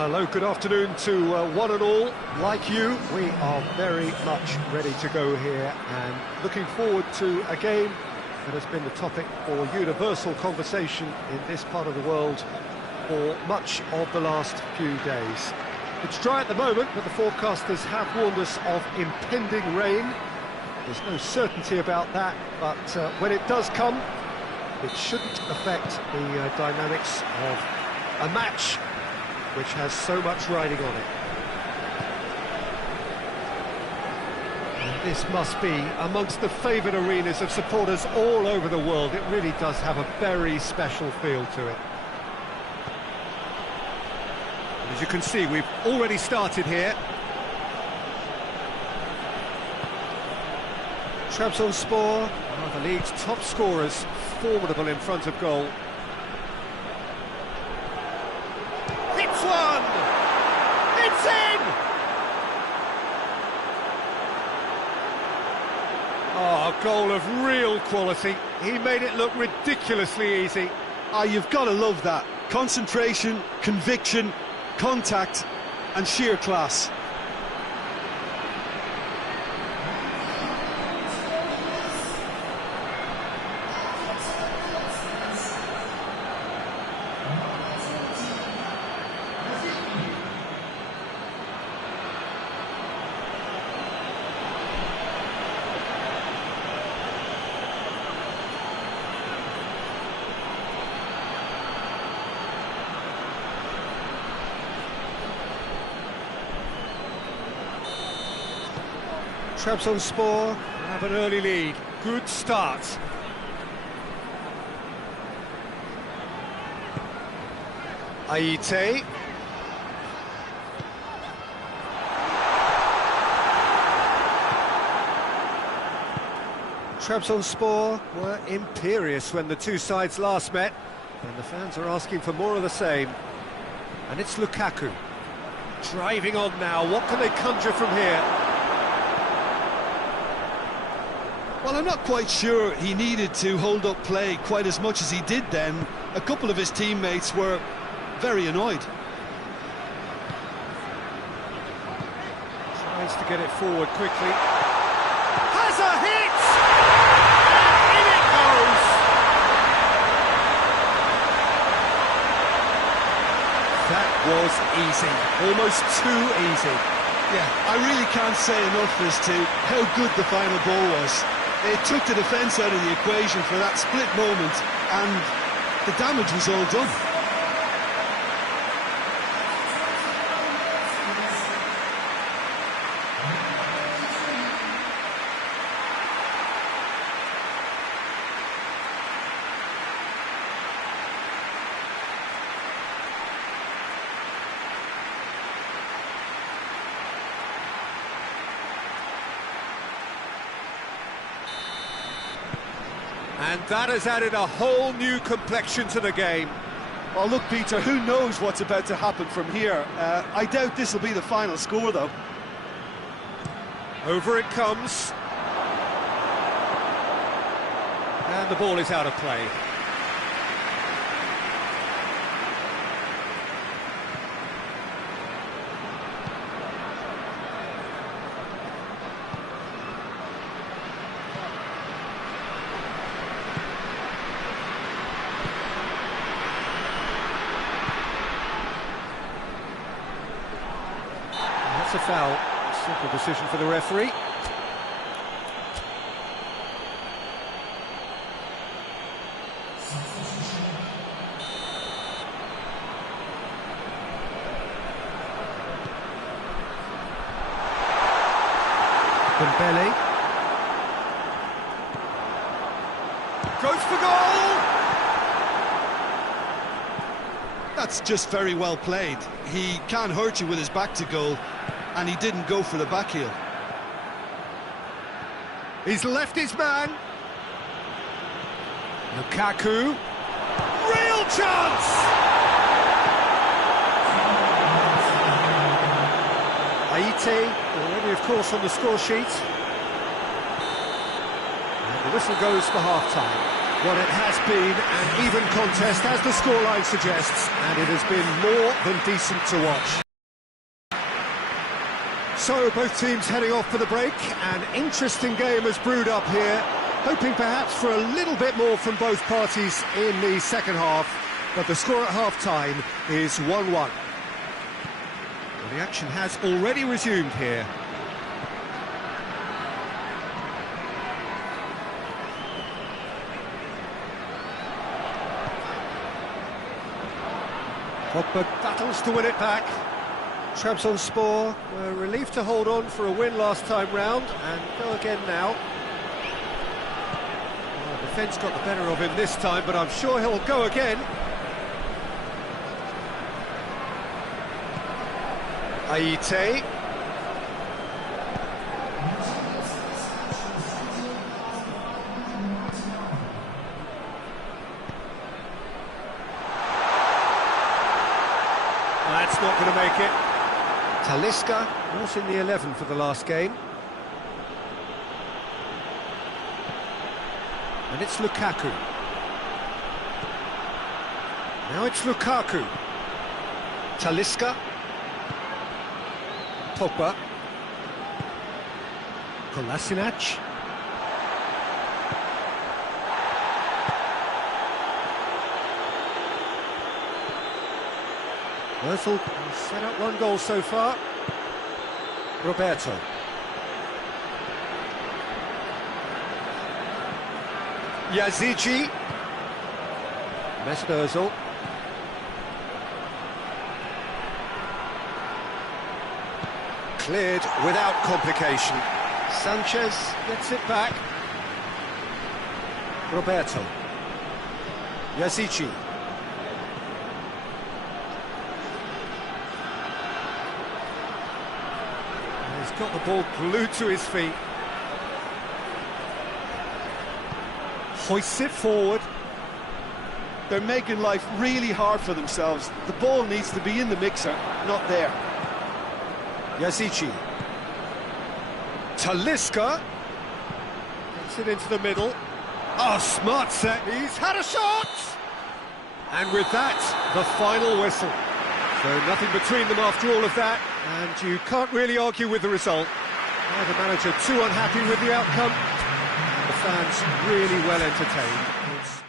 Hello, good afternoon to one and all. Like you, we are very much ready to go here and looking forward to a game that has been the topic for universal conversation in this part of the world for much of the last few days. It's dry at the moment, but the forecasters have warned us of impending rain. There's no certainty about that, but when it does come, it shouldn't affect the dynamics of a match which has so much riding on it. And this must be amongst the favoured arenas of supporters all over the world. It really does have a very special feel to it. And as you can see, we've already started here. Trabzonspor, one of the league's top scorers, formidable in front of goal. It's one! It's in! Oh, a goal of real quality. He made it look ridiculously easy. You've got to love that. Concentration, conviction, contact and sheer class. Trabzonspor have an early lead. Good start. Aite. Trabzonspor were imperious when the two sides last met, and the fans are asking for more of the same. And it's Lukaku. Driving on now, what can they conjure from here? Well, I'm not quite sure he needed to hold up play quite as much as he did then. A couple of his teammates were very annoyed. Tries to get it forward quickly. Has a hit! In it goes! That was easy. Almost too easy. Yeah, I really can't say enough as to how good the final ball was. It took the defence out of the equation for that split moment, and the damage was all done. And that has added a whole new complexion to the game. Well, look, Peter, who knows what's about to happen from here? I doubt this will be the final score, though. Over it comes. And the ball is out of play. That's a foul. Simple decision for the referee. Dembele. Goes for goal! That's just very well played. He can't hurt you with his back to goal, and he didn't go for the back heel. He's left his man. Lukaku. Real chance! Aite, already of course on the score sheet. And the whistle goes for half-time. Well, it has been an even contest, as the scoreline suggests, and it has been more than decent to watch. So, both teams heading off for the break. An interesting game has brewed up here, hoping perhaps for a little bit more from both parties in the second half, but the score at half-time is 1-1. Well, the action has already resumed here. Pogba battles to win it back. Trabzonspor were relieved to hold on for a win last time round and go again now. Well, the defence got the better of him this time, but I'm sure he'll go again. Aite. That's not going to make it. Talisca was in the 11 for the last game. And it's Lukaku. Now it's Lukaku. Talisca. Pogba. Kolasinac. Özil has set up one goal so far. Roberto. Yazici. Mesut Özil. Cleared without complication. Sanchez gets it back. Roberto. Yazici. He's got the ball glued to his feet. Hoists it forward. They're making life really hard for themselves. The ball needs to be in the mixer, not there. Yazici. Talisca. Gets it into the middle. Oh, smart set. He's had a shot! And with that, the final whistle. So nothing between them after all of that, and you can't really argue with the result. The manager too unhappy with the outcome, and the fans really well entertained. It's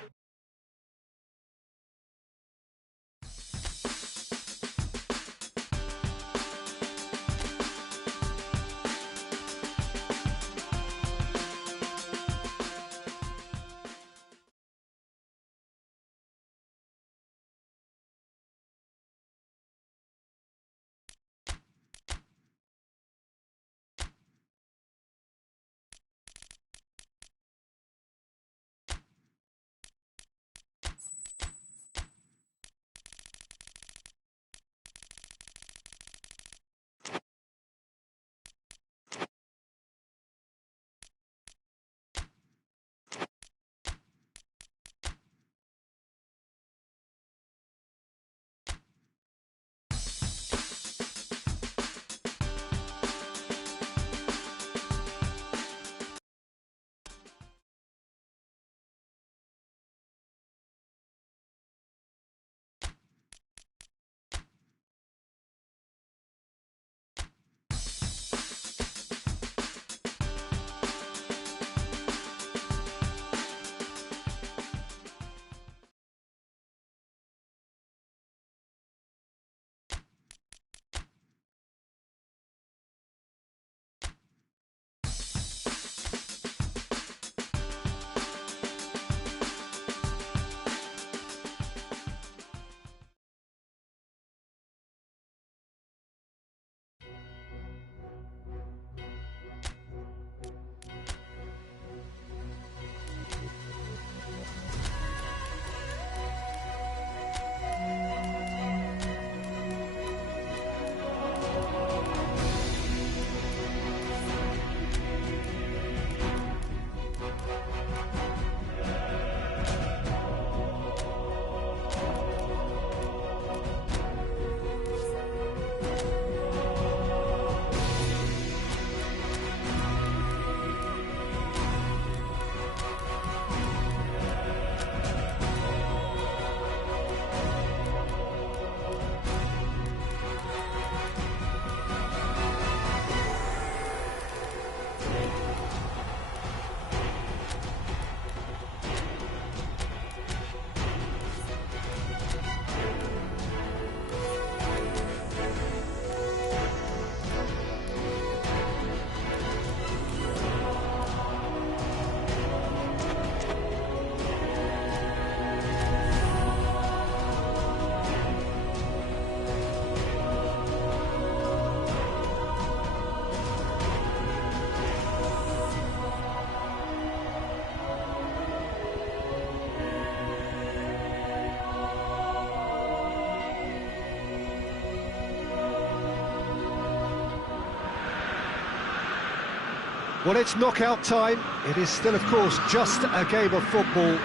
Well, it's knockout time. It is still, of course, just a game of football,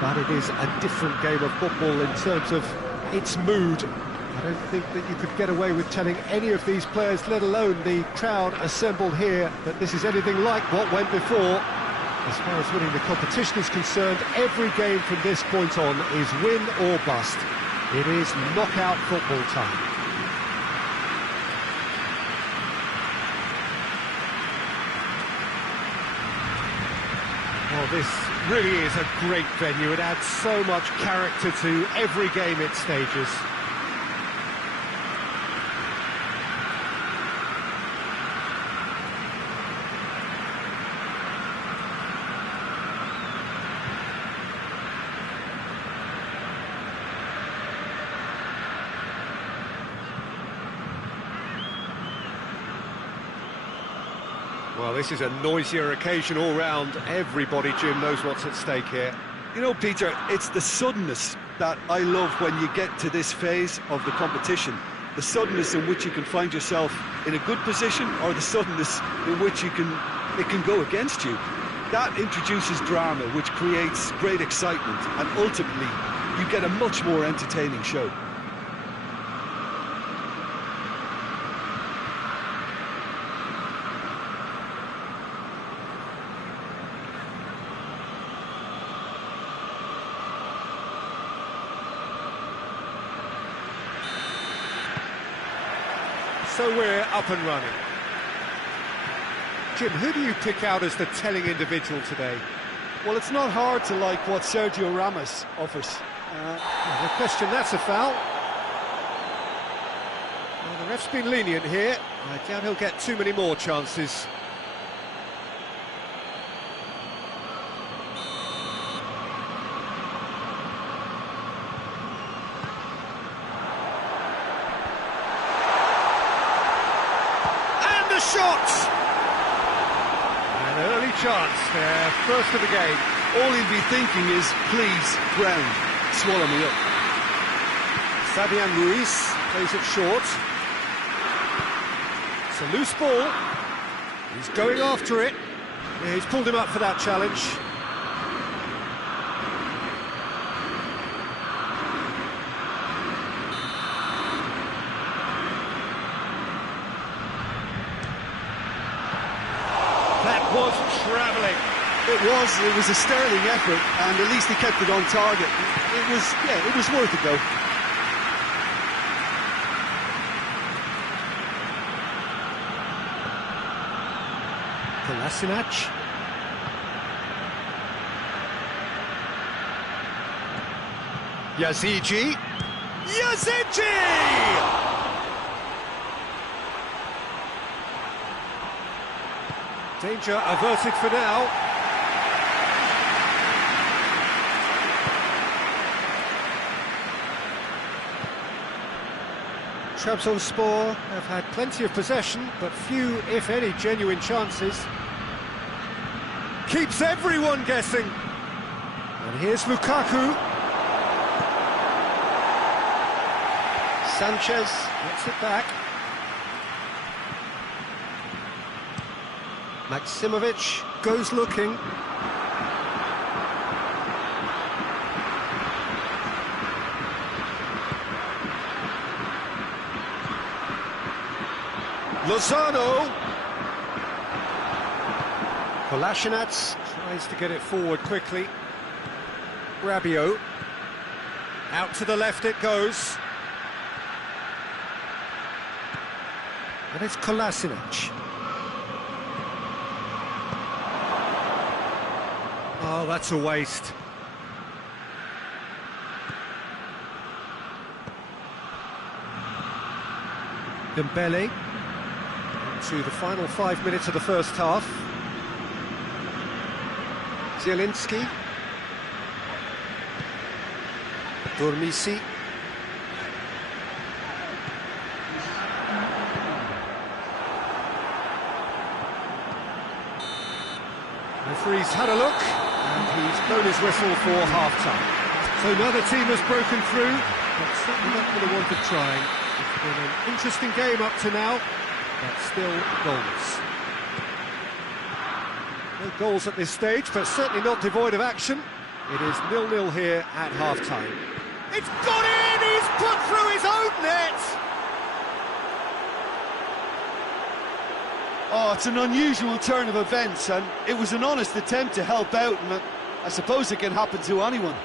but it is a different game of football in terms of its mood. I don't think that you could get away with telling any of these players, let alone the crowd assembled here, that this is anything like what went before. As far as winning the competition is concerned, every game from this point on is win or bust. It is knockout football time. Well, this really is a great venue. It adds so much character to every game it stages. Well, this is a noisier occasion all round. Everybody, Jim, knows what's at stake here. You know, Peter, it's the suddenness that I love when you get to this phase of the competition. The suddenness in which you can find yourself in a good position, or the suddenness in which it can go against you. That introduces drama, which creates great excitement, and ultimately you get a much more entertaining show. So we're up and running. Jim, who do you pick out as the telling individual today? Well, it's not hard to like what Sergio Ramos offers. No question, that's a foul. Well, the ref's been lenient here. I doubt he'll get too many more chances. Shot! An early chance there, first of the game. All he'll be thinking is, please, ground, swallow me up. Fabian Ruiz plays it short. It's a loose ball. He's going after it. Yeah, he's pulled him up for that challenge. Was travelling. It was a sterling effort, and at least he kept it on target. It was worth it though. Kolasinac. Yazici. Danger averted for now. Trabzonspor have had plenty of possession, but few, if any, genuine chances. Keeps everyone guessing. And here's Lukaku. Sanchez gets it back. Maximovic goes looking. Lozano. Kolasinac tries to get it forward quickly. Rabiot. Out to the left it goes. And it's Kolasinac. Oh, that's a waste. Dembele to the final 5 minutes of the first half. Zielinski. Dormisi. Referee's had a look, and he's blown his whistle for half-time. So neither team has broken through, but certainly not for the want of trying. It's been an interesting game up to now, but still goalless. No goals at this stage, but certainly not devoid of action. It is 0-0 here at half-time. It's got in! He's put through his own net! Oh, it's an unusual turn of events, and it was an honest attempt to help out, and I suppose it can happen to anyone.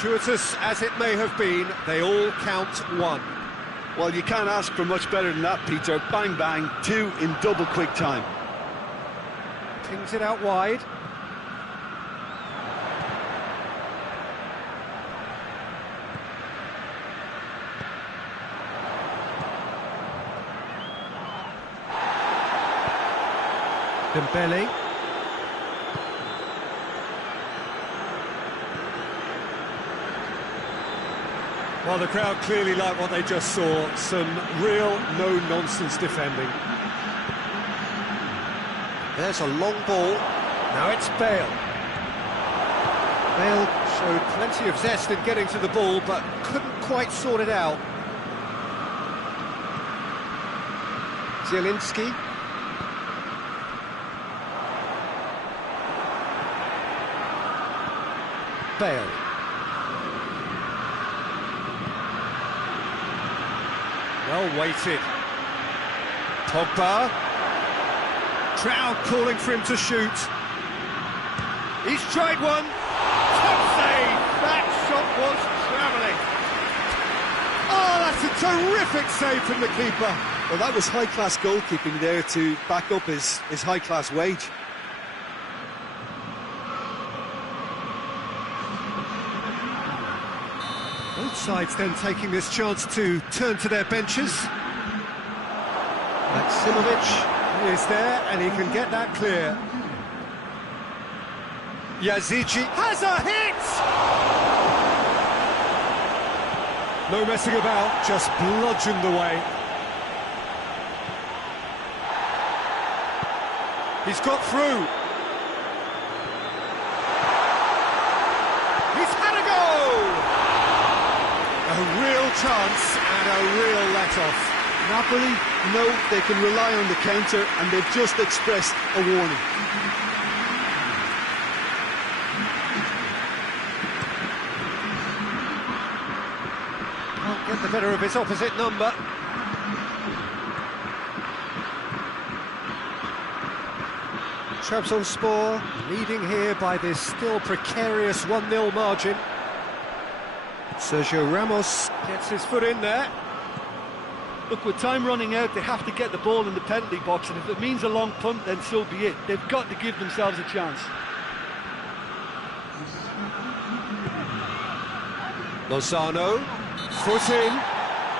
Fortuitous as it may have been, they all count one. Well, you can't ask for much better than that, Peter. Bang, bang, two in double quick time. Pings it out wide. Dembele. Well, the crowd clearly like what they just saw. Some real no-nonsense defending. There's a long ball. Now it's Bale. Bale showed plenty of zest in getting to the ball, but couldn't quite sort it out. Zielinski. Bale. Well weighted. Pogba. Crowd calling for him to shoot. He's tried one. Top save. That shot was travelling. Oh, that's a terrific save from the keeper. Well, that was high-class goalkeeping there to back up his high-class wage. Both sides then taking this chance to turn to their benches. Maximovic is there and he can get that clear. Yazici has a hit! No messing about, just bludgeoned away. He's got through. He's had a go! A real chance and a real let-off. Napoli know they can rely on the counter, and they've just expressed a warning. Can't get the better of his opposite number. Trabzonspor leading here by this still precarious 1-0 margin. Sergio Ramos gets his foot in there. Look, with time running out, they have to get the ball in the penalty box, and if it means a long punt, then so be it. They've got to give themselves a chance. Lozano, foot in.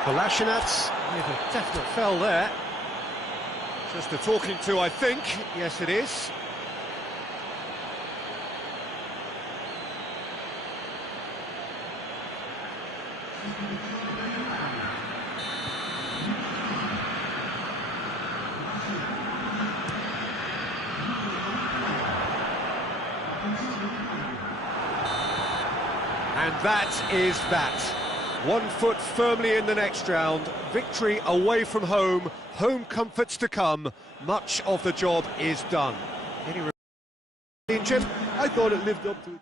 Kolasinac with a definite fell there. Just a talking to, I think. Yes, it is. And that is that. 1 foot firmly in the next round. Victory away from home. Home comforts to come. Much of the job is done. Any Jim? I thought it lived up to it.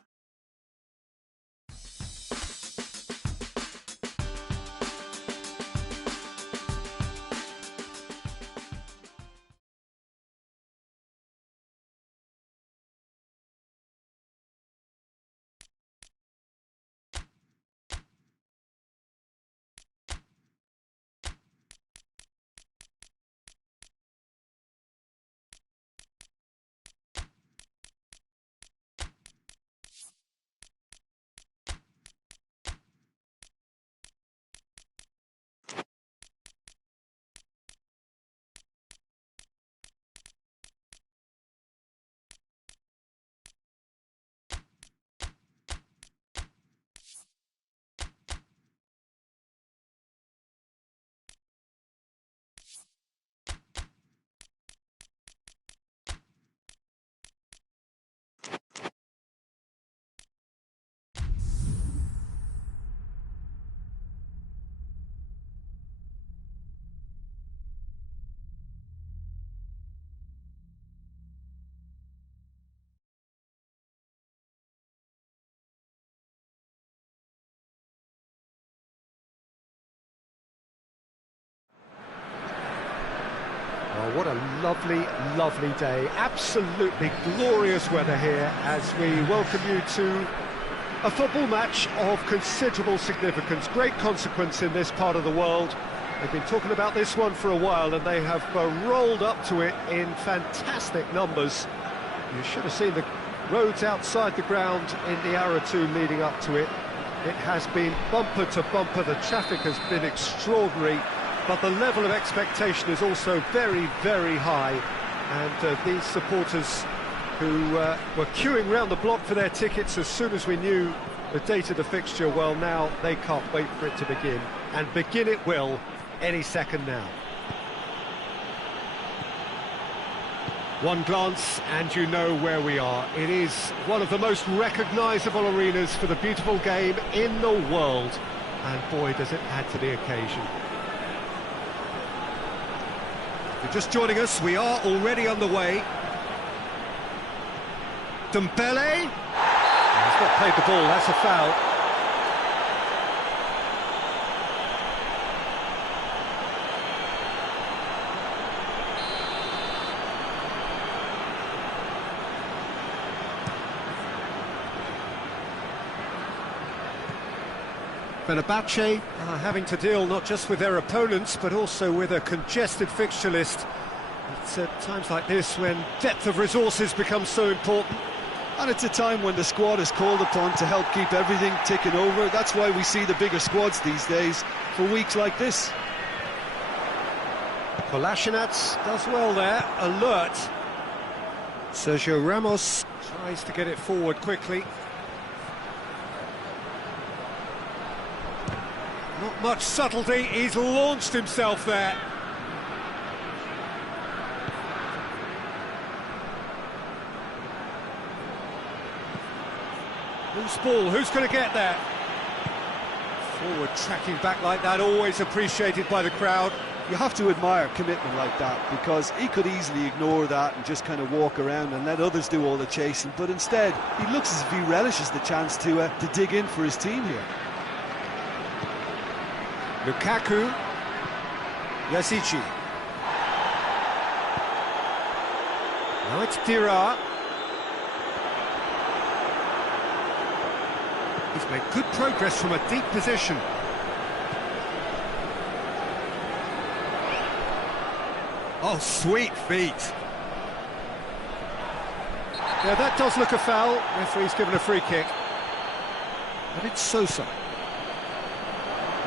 a lovely, lovely day. Absolutely glorious weather here as we welcome you to a football match of considerable significance, great consequence in this part of the world. They've been talking about this one for a while and they have rolled up to it in fantastic numbers. You should have seen the roads outside the ground in the hour or two leading up to it. It has been bumper to bumper, the traffic has been extraordinary, but the level of expectation is also very, very high. And these supporters who were queuing round the block for their tickets as soon as we knew the date of the fixture, well, now they can't wait for it to begin. And begin it will any second now. One glance and you know where we are. It is one of the most recognisable arenas for the beautiful game in the world. And boy, does it add to the occasion. If you're just joining us, we are already underway. Dembele. He's not played the ball, that's a foul. Fenerbahce are having to deal not just with their opponents but also with a congested fixture list. It's at times like this when depth of resources becomes so important. And it's a time when the squad is called upon to help keep everything ticking over. That's why we see the bigger squads these days for weeks like this. Kolasinac does well there, alert. Sergio Ramos tries to get it forward quickly. Not much subtlety, he's launched himself there. Loose ball, who's going to get there? Forward tracking back like that, always appreciated by the crowd. You have to admire commitment like that, because he could easily ignore that and just kind of walk around and let others do all the chasing, but instead he looks as if he relishes the chance to dig in for his team here. Lukaku, Yasici. Now it's Dira. He's made good progress from a deep position. Oh, sweet feet. Yeah, that does look a foul. Referee's given a free kick. But it's Sosa.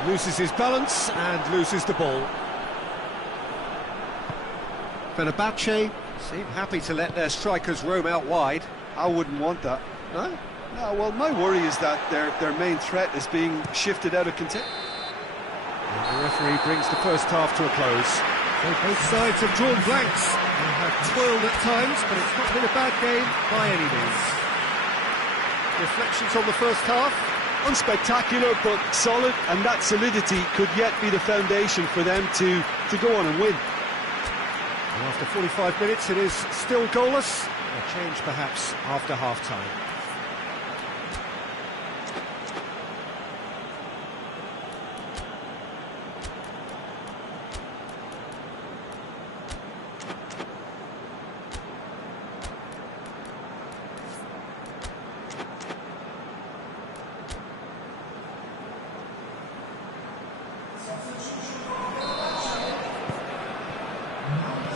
Loses his balance and loses the ball. Fenerbahce seem happy to let their strikers roam out wide. I wouldn't want that. No? No, well, my worry is that their main threat is being shifted out of contention. The referee brings the first half to a close. So both sides have drawn blanks. They have toiled at times, but it's not been a bad game by any means. Reflections on the first half? Unspectacular, but solid, and that solidity could yet be the foundation for them to go on and win. And after 45 minutes, it is still goalless. A change perhaps after half-time.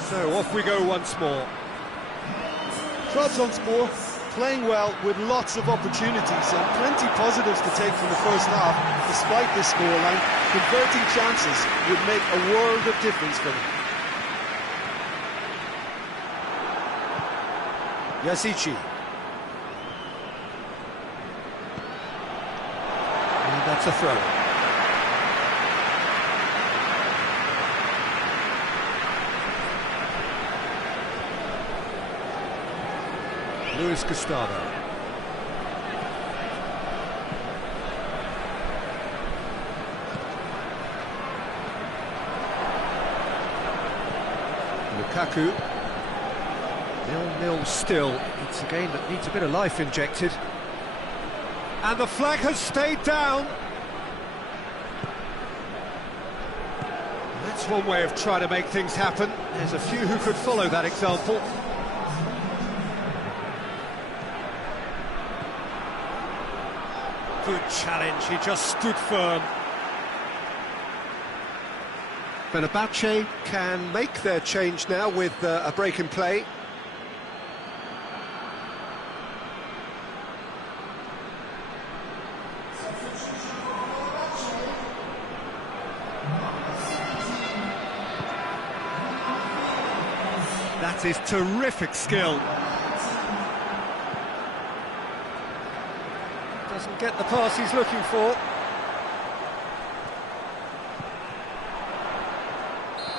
So off we go once more. Trabzonspor playing well with lots of opportunities and plenty positives to take from the first half. Despite this scoreline, converting chances would make a world of difference for them. Yasici. And that's a throw. Luis Gustavo. Lukaku. 0-0 still. It's a game that needs a bit of life injected. And the flag has stayed down. That's one way of trying to make things happen. There's a few who could follow that example. Good challenge, he just stood firm. Fenerbahce can make their change now with a break in play. That is terrific skill. Doesn't get the pass he's looking for.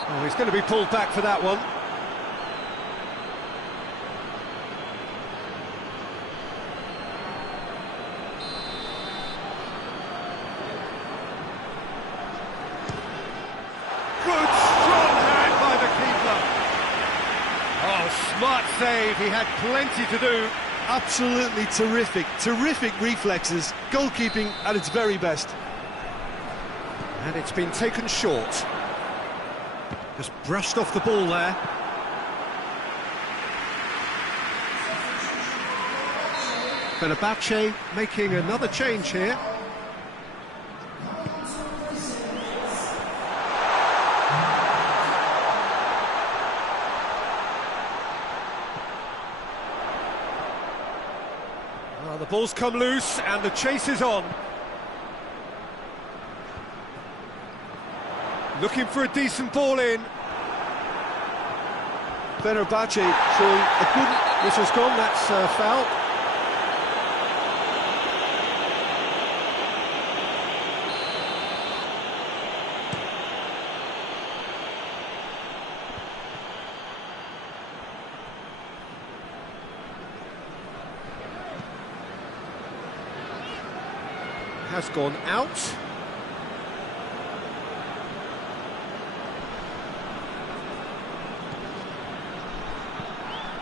Oh, he's going to be pulled back for that one. Good, strong hand by the keeper. Oh, smart save, he had plenty to do. Absolutely terrific reflexes, goalkeeping at its very best. And it's been taken short. Just brushed off the ball there. Fenerbahce making another change here. Well, the ball's come loose and the chase is on. Looking for a decent ball in. Fenerbahce showing a good... Whistle's gone, that's a foul. Has gone out.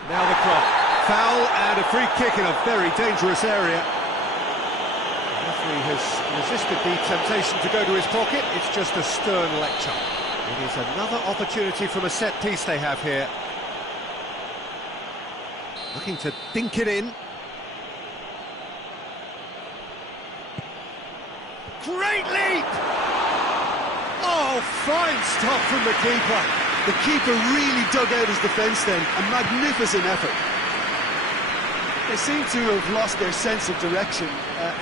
Now the cross. Foul and a free kick in a very dangerous area. The referee has resisted the temptation to go to his pocket. It's just a stern lecture. It is another opportunity from a set piece they have here. Looking to dink it in. Great leap! Oh, fine stuff from the keeper. The keeper really dug out his defence then, a magnificent effort. They seem to have lost their sense of direction.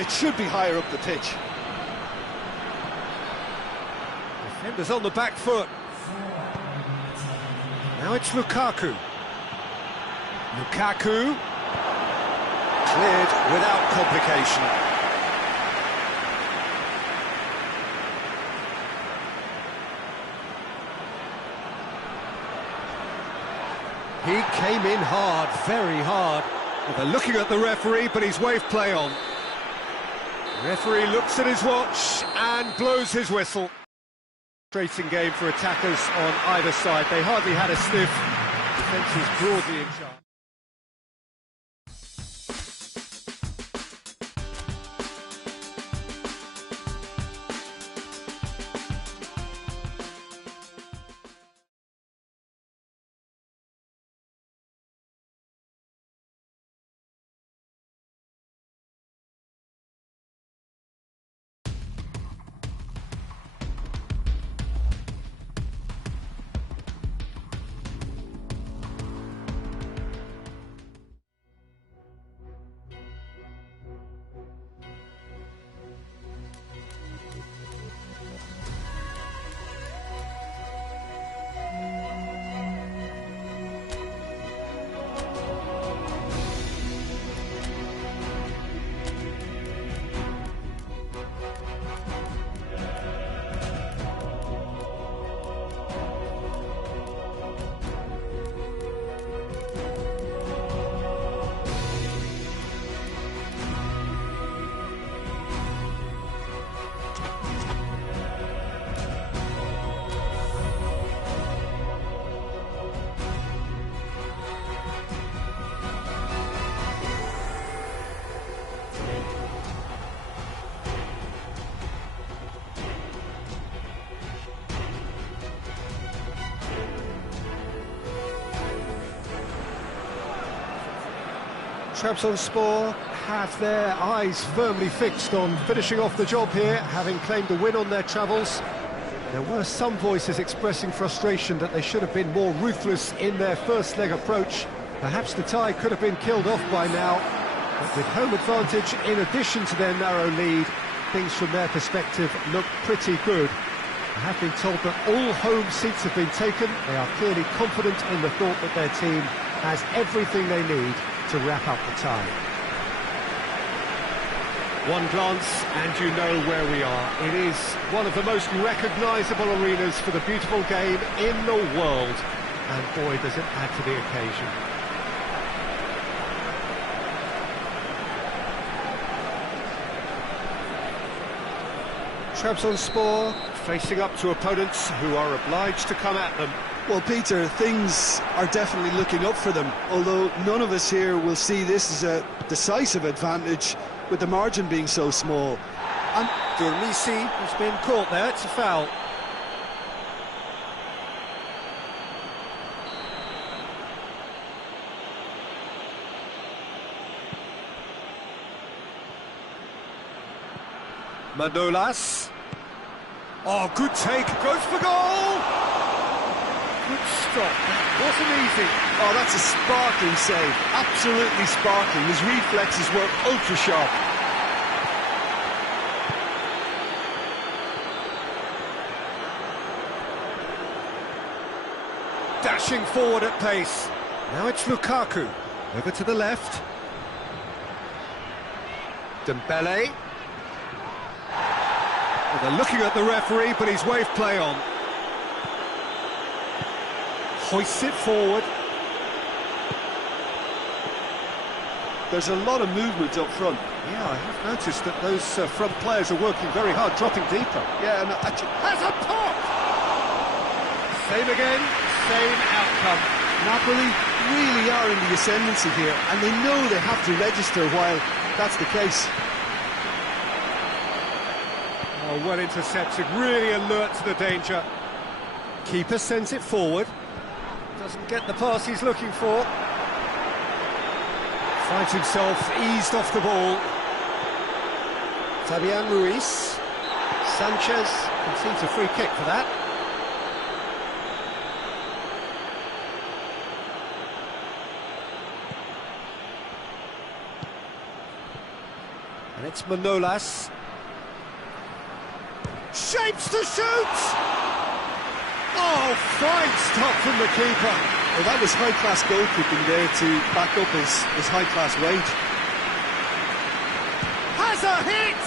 It should be higher up the pitch. Defenders on the back foot. Now it's Lukaku. Lukaku. Cleared without complication. He came in hard, very hard. Well, they're looking at the referee, but he's waved play on. The referee looks at his watch and blows his whistle. Frustrating game for attackers on either side. They hardly had a sniff. Defence is broadly in charge. Trabzonspor have their eyes firmly fixed on finishing off the job here, having claimed a win on their travels. There were some voices expressing frustration that they should have been more ruthless in their first leg approach. Perhaps the tie could have been killed off by now, but with home advantage in addition to their narrow lead, things from their perspective look pretty good. I have been told that all home seats have been taken. They are clearly confident in the thought that their team has everything they need to wrap up the tie. One glance and you know where we are. It is one of the most recognisable arenas for the beautiful game in the world. And boy, does it add to the occasion. Trabzonspor facing up to opponents who are obliged to come at them. Well, Peter, things are definitely looking up for them, although none of us here will see this as a decisive advantage with the margin being so small. And Durmisi has been caught there, it's a foul. Manolas. Oh, good take, goes for goal! Good stop, that wasn't easy. Oh, that's a sparkling save, absolutely sparkling. His reflexes were ultra sharp. Dashing forward at pace. Now it's Lukaku, over to the left. Dembele. Well, they're looking at the referee, but he's waved play on. Hoists it forward. There's a lot of movement up front. Yeah, I have noticed that those front players are working very hard, dropping deeper. Yeah, and has a pop! Same again, same outcome. Napoli really are in the ascendancy here, and they know they have to register while that's the case. Oh, well intercepted, really alert to the danger. Keeper sends it forward. Doesn't get the pass he's looking for. Finds himself eased off the ball. Fabian Ruiz. Sanchez concedes a free kick for that. And it's Manolas. Shapes to shoot! Oh, fine stop from the keeper. Well, that was high-class goalkeeping there to back up his high-class wage. Has a hit!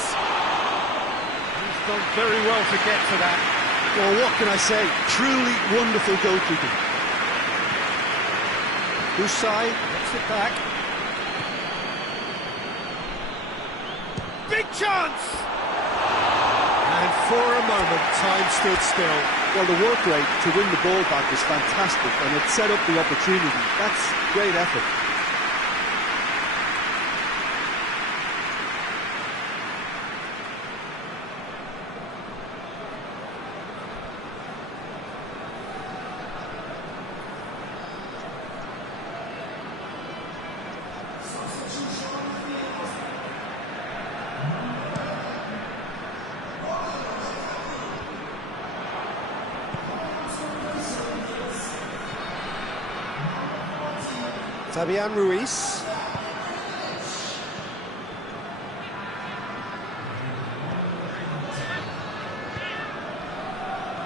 He's done very well to get to that. Well, what can I say? Truly wonderful goalkeeping. Usai gets it back. Big chance! And for a moment, time stood still. Well, the work rate to win the ball back was fantastic, and it set up the opportunity. That's great effort. Fabian Ruiz.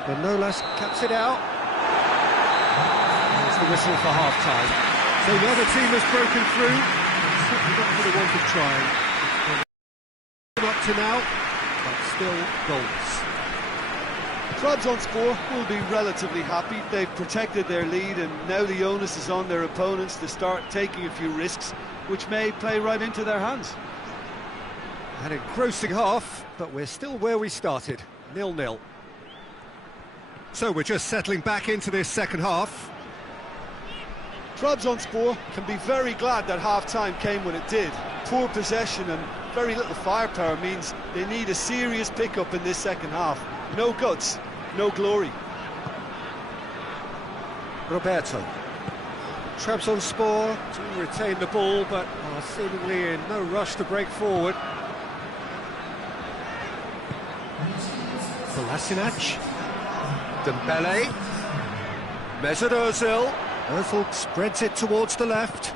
Manolas cuts it out. There's the whistle for half-time. So now the team has broken through. Certainly not for the want of trying. Up to now, but still goals. Trabzonspor will be relatively happy. They've protected their lead, and now the onus is on their opponents to start taking a few risks, which may play right into their hands. An engrossing half, but we're still where we started, 0-0. So we're just settling back into this second half. Trabzonspor can be very glad that half-time came when it did. Poor possession and very little firepower means they need a serious pick-up in this second half. No guts, no glory. Roberto. Trabzonspor to retain the ball, but are seemingly in no rush to break forward. Kolasinac, Dembele, Mesut Ozil. Ozil spreads it towards the left.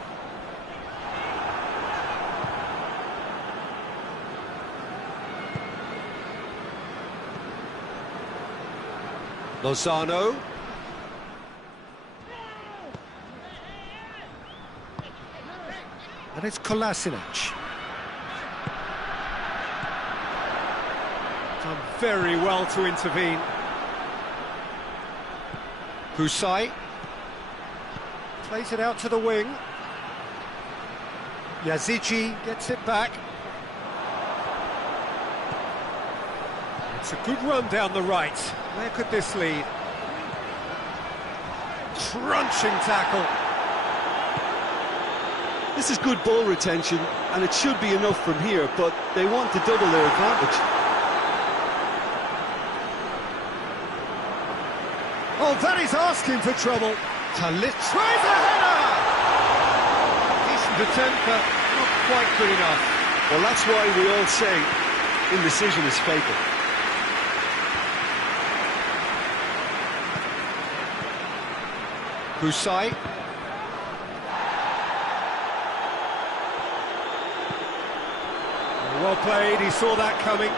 Lozano. And it's Kolasinac. Done very well to intervene. Husai plays it out to the wing. Yazici gets it back. It's a good run down the right. Where could this lead? Crunching tackle. This is good ball retention, and it should be enough from here, but they want to double their advantage. Oh, that is asking for trouble. Talit tries a header! Decent attempt, but not quite good enough. Well, that's why we all say indecision is fatal. Husai. Well played, he saw that coming.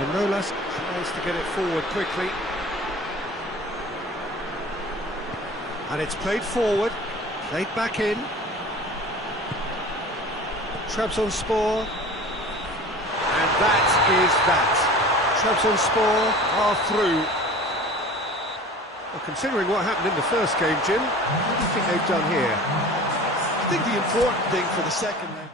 Manolas tries to get it forward quickly. And it's played forward, played back in. Trabzonspor. And that is that. Trabzonspor are through. Well, considering what happened in the first game, Jim, what do you think they've done here? I think the important thing for the second leg.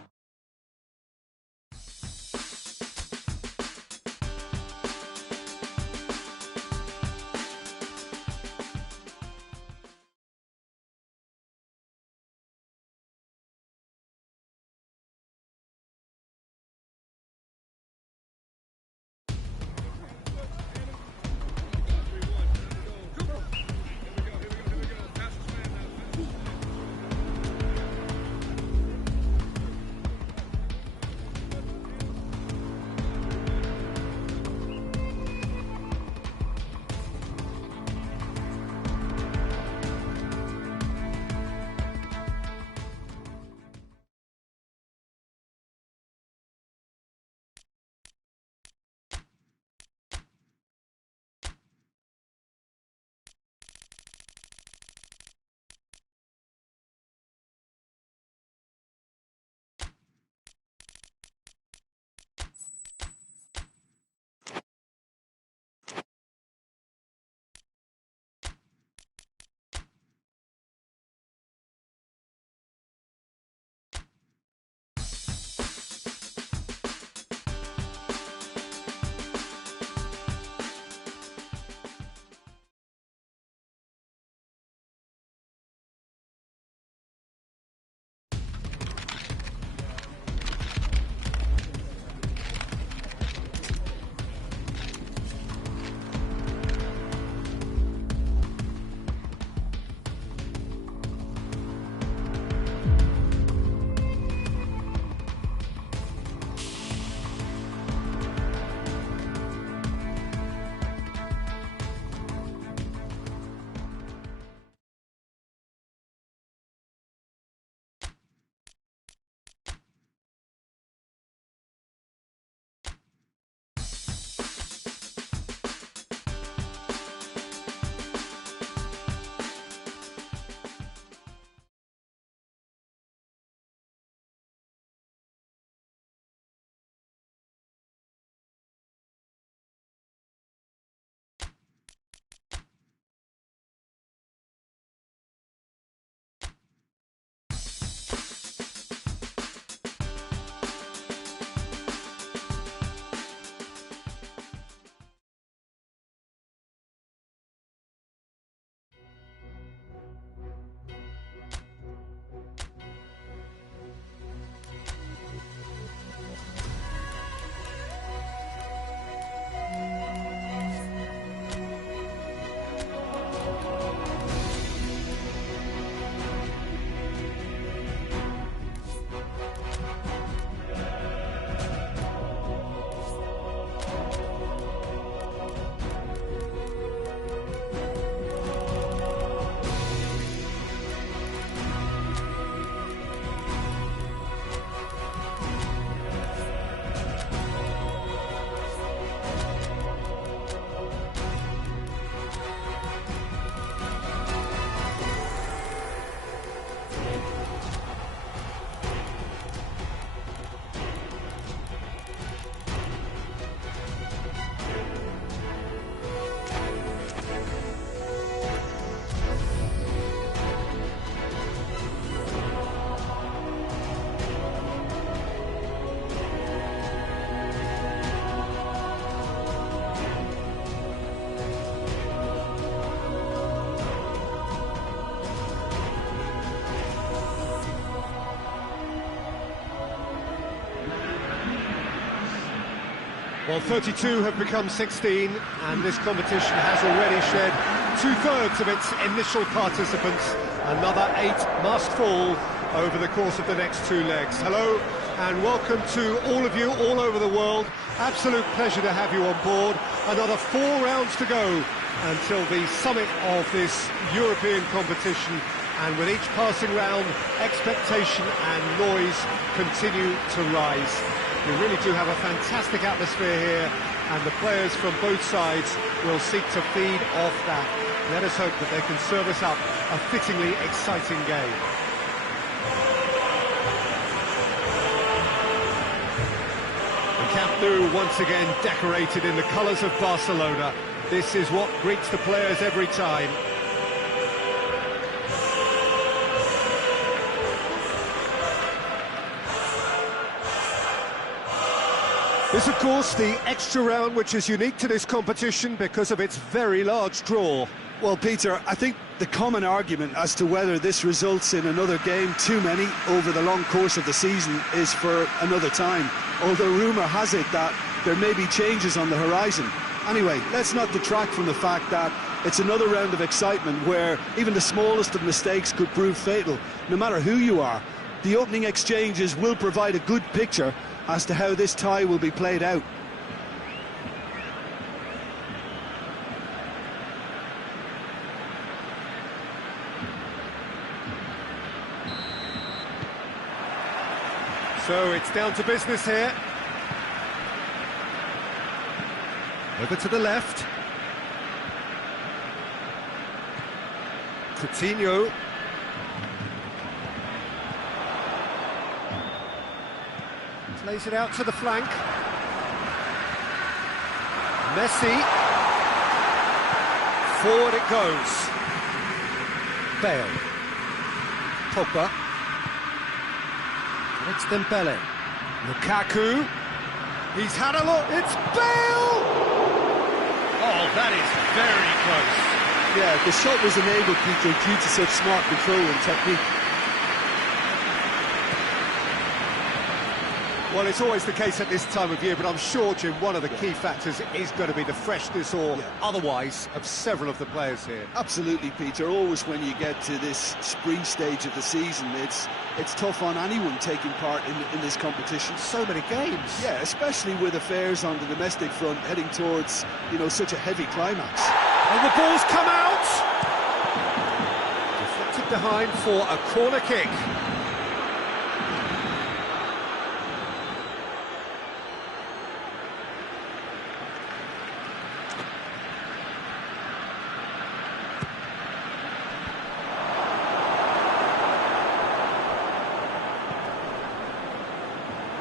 Well, 32 have become 16, and this competition has already shed two-thirds of its initial participants. Another 8 must fall over the course of the next 2 legs. Hello, and welcome to all of you all over the world. Absolute pleasure to have you on board. Another 4 rounds to go until the summit of this European competition. And with each passing round, expectation and noise continue to rise. We really do have a fantastic atmosphere here, and the players from both sides will seek to feed off that. Let us hope that they can serve us up a fittingly exciting game. The Camp Nou once again decorated in the colours of Barcelona. This is what greets the players every time. This, of course, the extra round, which is unique to this competition because of its very large draw. Well, Peter, I think the common argument as to whether this results in another game too many over the long course of the season is for another time, although rumour has it that there may be changes on the horizon. Anyway, let's not detract from the fact that it's another round of excitement where even the smallest of mistakes could prove fatal, no matter who you are. The opening exchanges will provide a good picture as to how this tie will be played out. So it's down to business here. Over to the left. Coutinho. Plays it out to the flank. Messi. Forward it goes. Bale. Pogba. It's Dembele. Lukaku. He's had a look. It's Bale! Oh, that is very close. Yeah, the shot was enabled, Peter, due to such smart control and technique. Well, it's always the case at this time of year, but I'm sure, Jim, one of the key factors is going to be the freshness or otherwise of several of the players here. Absolutely, Peter. Always when you get to this spring stage of the season, it's tough on anyone taking part in this competition. So many games. Yeah, especially with affairs on the domestic front heading towards, such a heavy climax. And the ball's come out! Deflected behind for a corner kick.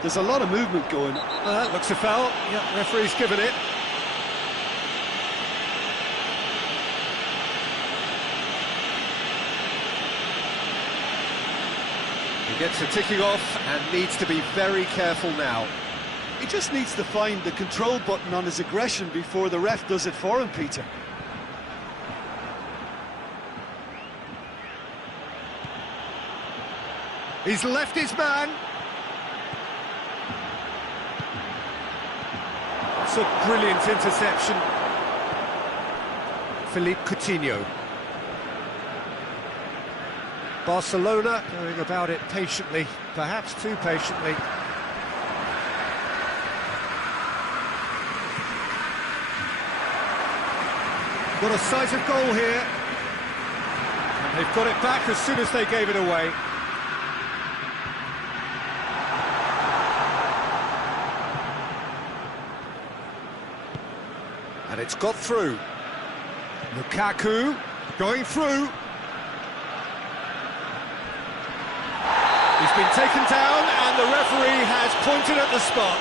There's a lot of movement going. That looks a foul. Yep, referee's given it. He gets a ticking off and needs to be very careful now. He just needs to find the control button on his aggression before the ref does it for him, Peter. He's left his man. It's a brilliant interception. Philippe Coutinho. Barcelona going about it patiently, perhaps too patiently. Got a sight of goal here. And they've got it back as soon as they gave it away. And it's got through. Lukaku going through. He's been taken down and the referee has pointed at the spot.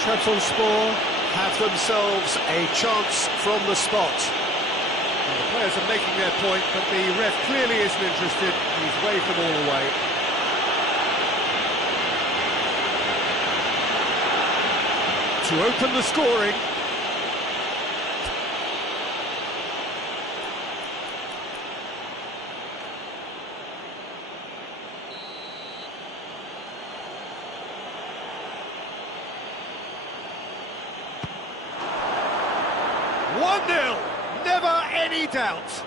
Trabzonspor have themselves a chance from the spot. Well, the players are making their point, but the ref clearly isn't interested. He's waved them all away. To open the scoring. 1-0, never any doubt.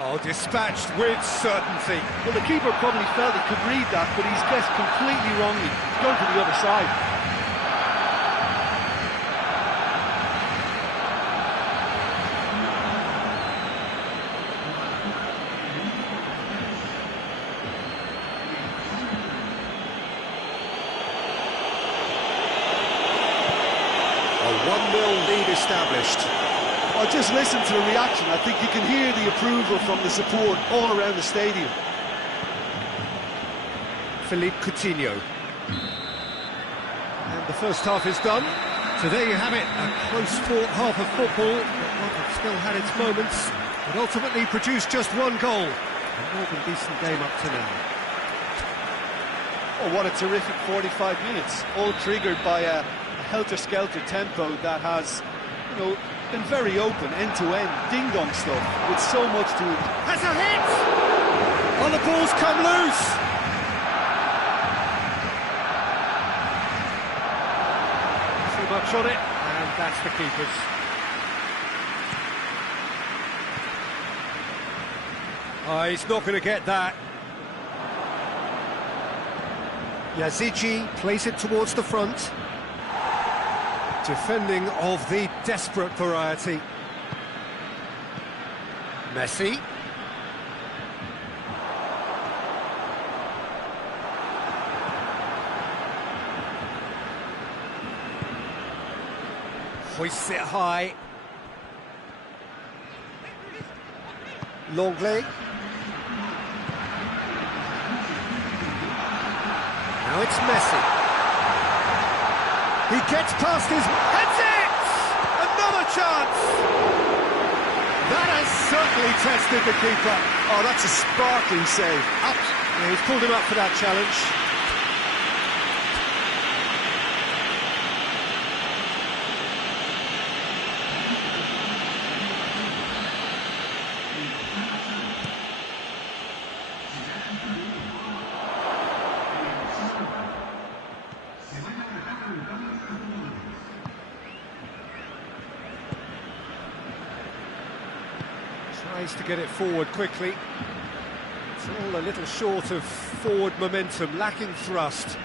Oh, dispatched with certainty. Well, the keeper probably felt he could read that, but he's guessed completely wrongly. He's going to the other side. A 1-0 lead established. Well, just listen to the reaction. I think you can hear the approval from the support all around the stadium. Philippe Coutinho. And the first half is done. So there you have it, a close-fought half of football, but one that still had its moments, but ultimately produced just one goal. A more than decent game up to now. Oh, what a terrific 45 minutes, all triggered by a helter-skelter tempo that has, been very open, end-to-end, ding-dong stuff, with so much to it. Has a hit! Oh, the ball's come loose! Too much on it, and that's the keeper's. Oh, he's not going to get that. Yazici plays it towards the front. Defending of the desperate variety. Messi. Hoists it high. Longley. Now it's Messi. He gets past his... Heads it! Another chance! That has certainly tested the keeper. Oh, that's a sparkling save. Yeah, he's pulled him up for that challenge. Tries to get it forward quickly. It's all a little short of forward momentum, lacking thrust.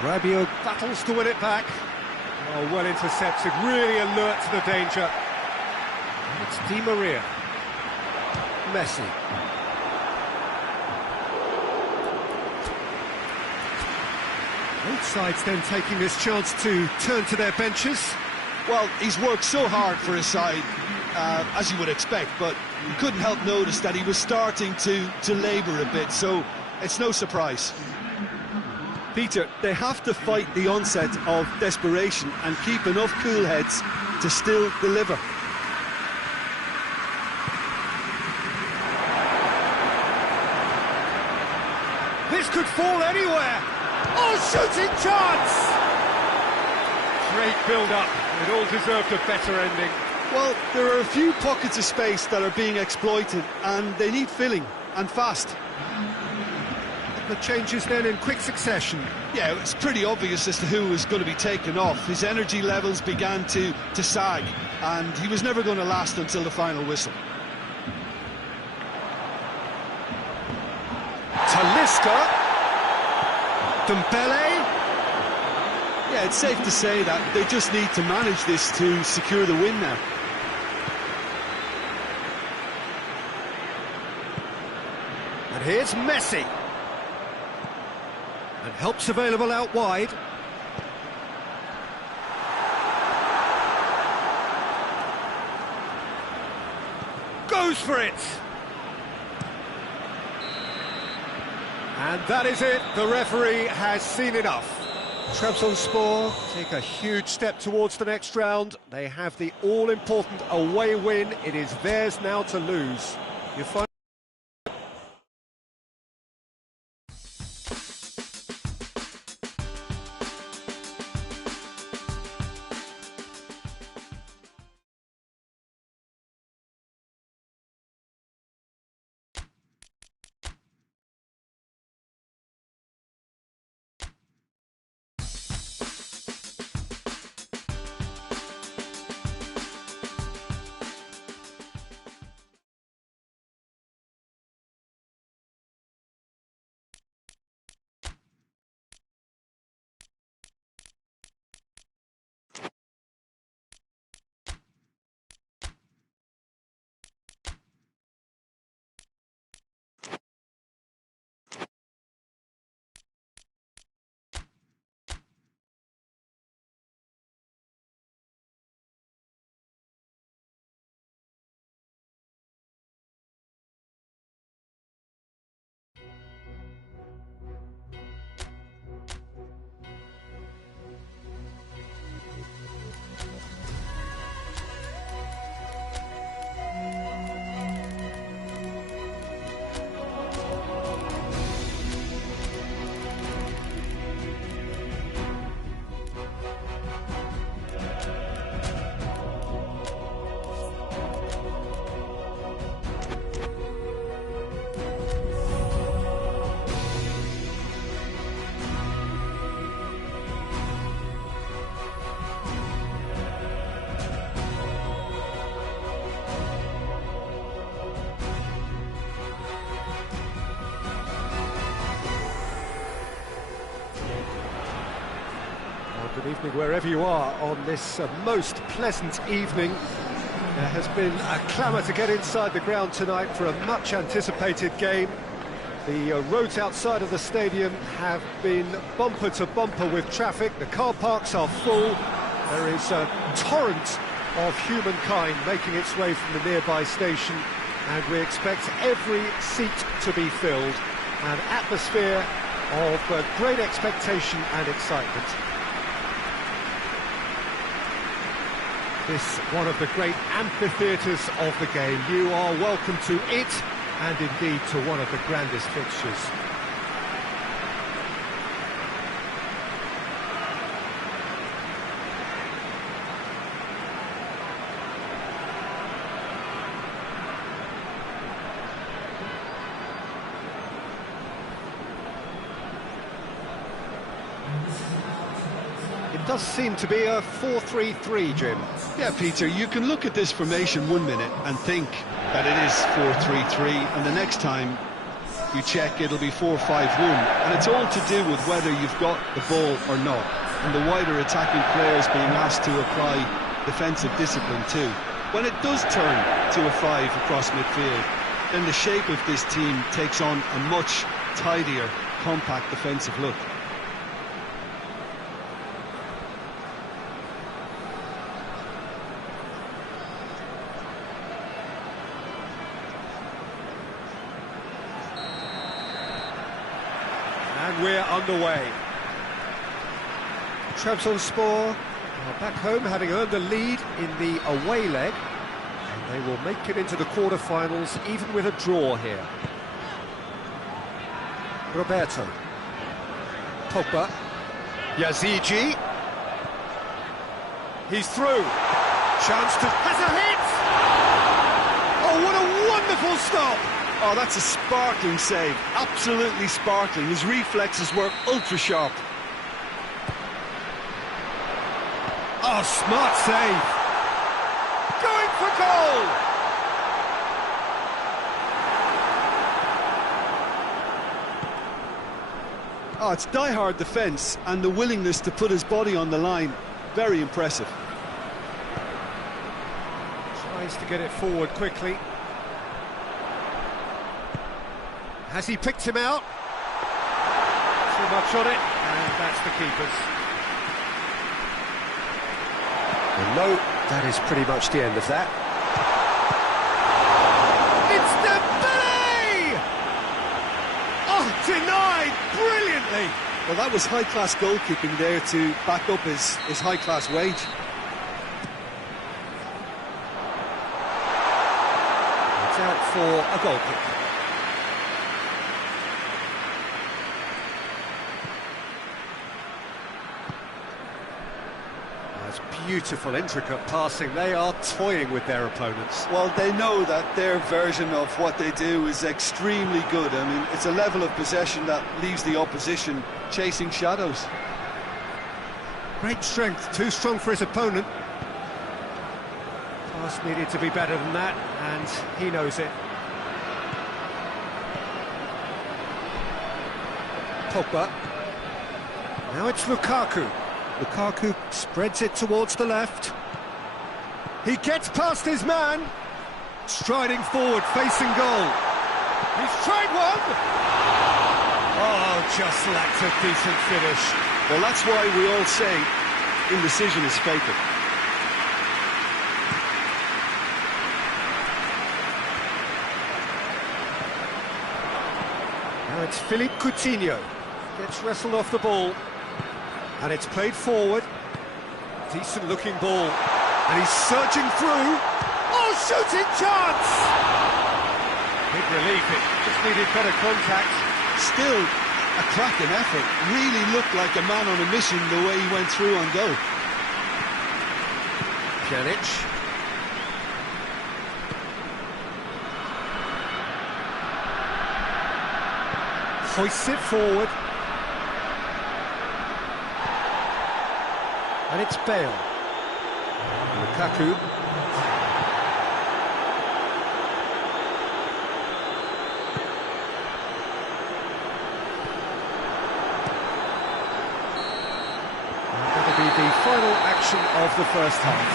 Rabiot battles to win it back. Oh, well intercepted, really alert to the danger. And it's Di Maria. Messi. Both sides then taking this chance to turn to their benches. Well, he's worked so hard for his side, as you would expect, but you couldn't help notice that he was starting to labour a bit, so it's no surprise. Peter, they have to fight the onset of desperation and keep enough cool heads to still deliver. This could fall anywhere! Oh, shooting chance! Great build-up. It all deserved a better ending. Well, there are a few pockets of space that are being exploited, and they need filling, and fast. The changes then in quick succession. Yeah, it's pretty obvious as to who was going to be taken off. His energy levels began to sag, and he was never going to last until the final whistle. Talisca. Dembele. Yeah, it's safe to say that they just need to manage this to secure the win now. And here's Messi. And help's available out wide. Goes for it. And that is it. The referee has seen enough. Trabzonspor take a huge step towards the next round. They have the all-important away win. It is theirs now to lose. You find Good evening wherever you are on this most pleasant evening. There has been a clamour to get inside the ground tonight for a much-anticipated game. The roads outside of the stadium have been bumper to bumper with traffic. The car parks are full. There is a torrent of humankind making its way from the nearby station, and we expect every seat to be filled. An atmosphere of great expectation and excitement. This one of the great amphitheatres of the game. You are welcome to it, and indeed to one of the grandest fixtures. It does seem to be a 4-3-3, Jim. Yeah, Peter, you can look at this formation 1 minute and think that it is 4-3-3, and the next time you check it'll be 4-5-1, and it's all to do with whether you've got the ball or not, and the wider attacking players being asked to apply defensive discipline too. When it does turn to a 5 across midfield, then the shape of this team takes on a much tidier, compact defensive look. And we're underway. Trabzonspor are back home, having earned a lead in the away leg, and they will make it into the quarter-finals even with a draw here. Roberto. Pogba. Yazigi. He's through. Chance to... has a hit! Oh, what a wonderful stop! Oh, that's a sparkling save, absolutely sparkling. His reflexes were ultra-sharp. Oh, smart save! Going for goal! Oh, it's die-hard defence, and the willingness to put his body on the line, very impressive. Tries to get it forward quickly. Has he picked him out? Too much on it, and that's the keeper's. Well, no, that is pretty much the end of that. It's Dembele! Oh, denied brilliantly! Well, that was high-class goalkeeping there to back up his high-class wage. It's out for a goal kick. Beautiful, intricate passing. They are toying with their opponents. Well, they know that their version of what they do is extremely good. I mean, it's a level of possession that leaves the opposition chasing shadows. Great strength, too strong for his opponent. Pass needed to be better than that, and he knows it. Pogba. Now it's Lukaku. Lukaku spreads it towards the left. He gets past his man. Striding forward, facing goal. He's tried one. Oh, just lacked a decent finish. Well, that's why we all say indecision is fatal. Now it's Philippe Coutinho. Gets wrestled off the ball. And it's played forward. Decent looking ball. And he's surging through. Oh, shooting chance! Big relief, it just needed better contact. Still a cracking effort. Really looked like a man on a mission the way he went through on goal. Pjanic. Hoists it forward. And it's Bale. Lukaku. That'll be of the first half.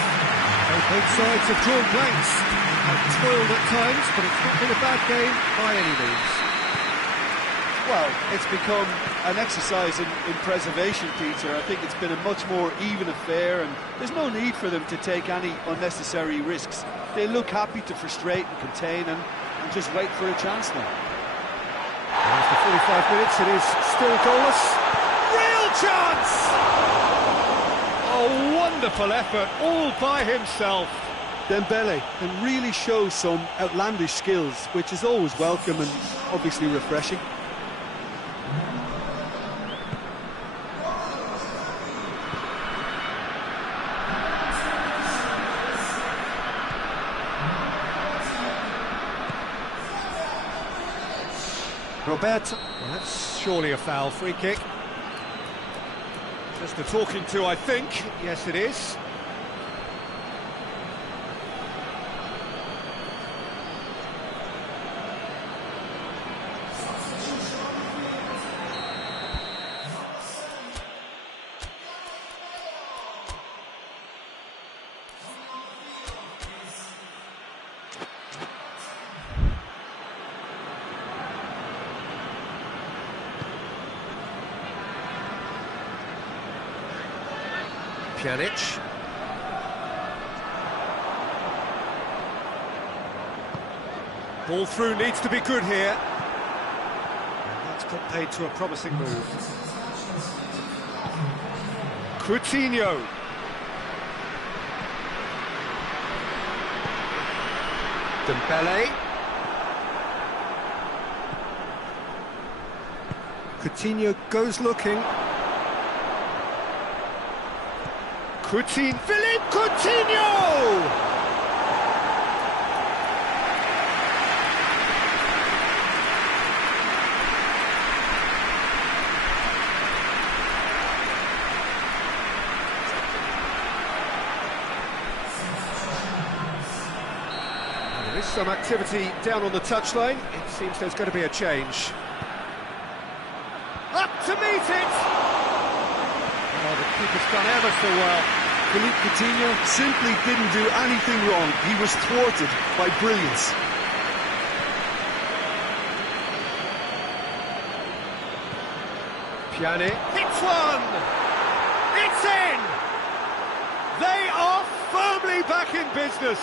Both sides have drawn blanks, have toiled at times, but it's not been a bad game by any means. Well, it's become an exercise in preservation, Peter. I think it's been a much more even affair, and there's no need for them to take any unnecessary risks. They look happy to frustrate and contain and just wait for a chance now. After 45 minutes, it is still goalless. Real chance! A wonderful effort, all by himself. Dembele can really show some outlandish skills, which is always welcome and obviously refreshing. Roberto, well, that's surely a foul. Free kick. Just a talking to, I think. Yes, it is. Pjanic. Ball through needs to be good here. And that's got paid to a promising move. Coutinho. Dembele. Coutinho goes looking. Philippe Coutinho! There is some activity down on the touchline. It seems there's going to be a change. Up to meet it! Oh, the keeper's done ever so well. Philippe Coutinho simply didn't do anything wrong. He was thwarted by brilliance. Pjanic hits one! It's in! They are firmly back in business.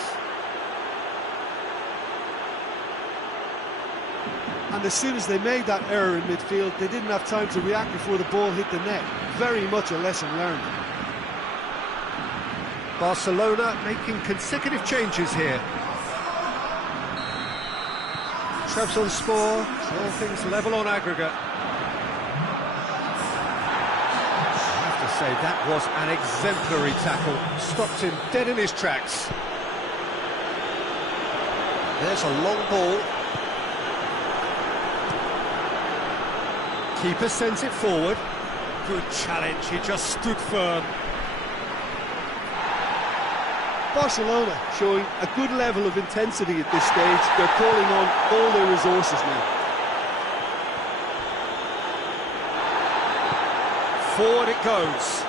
And as soon as they made that error in midfield, they didn't have time to react before the ball hit the net. Very much a lesson learned. Barcelona making consecutive changes here. Trabzonspor, all things level on aggregate. I have to say, that was an exemplary tackle. Stopped him dead in his tracks. There's a long ball. Keeper sends it forward. Good challenge, he just stood firm. Barcelona showing a good level of intensity at this stage. They're calling on all their resources now. Forward it goes.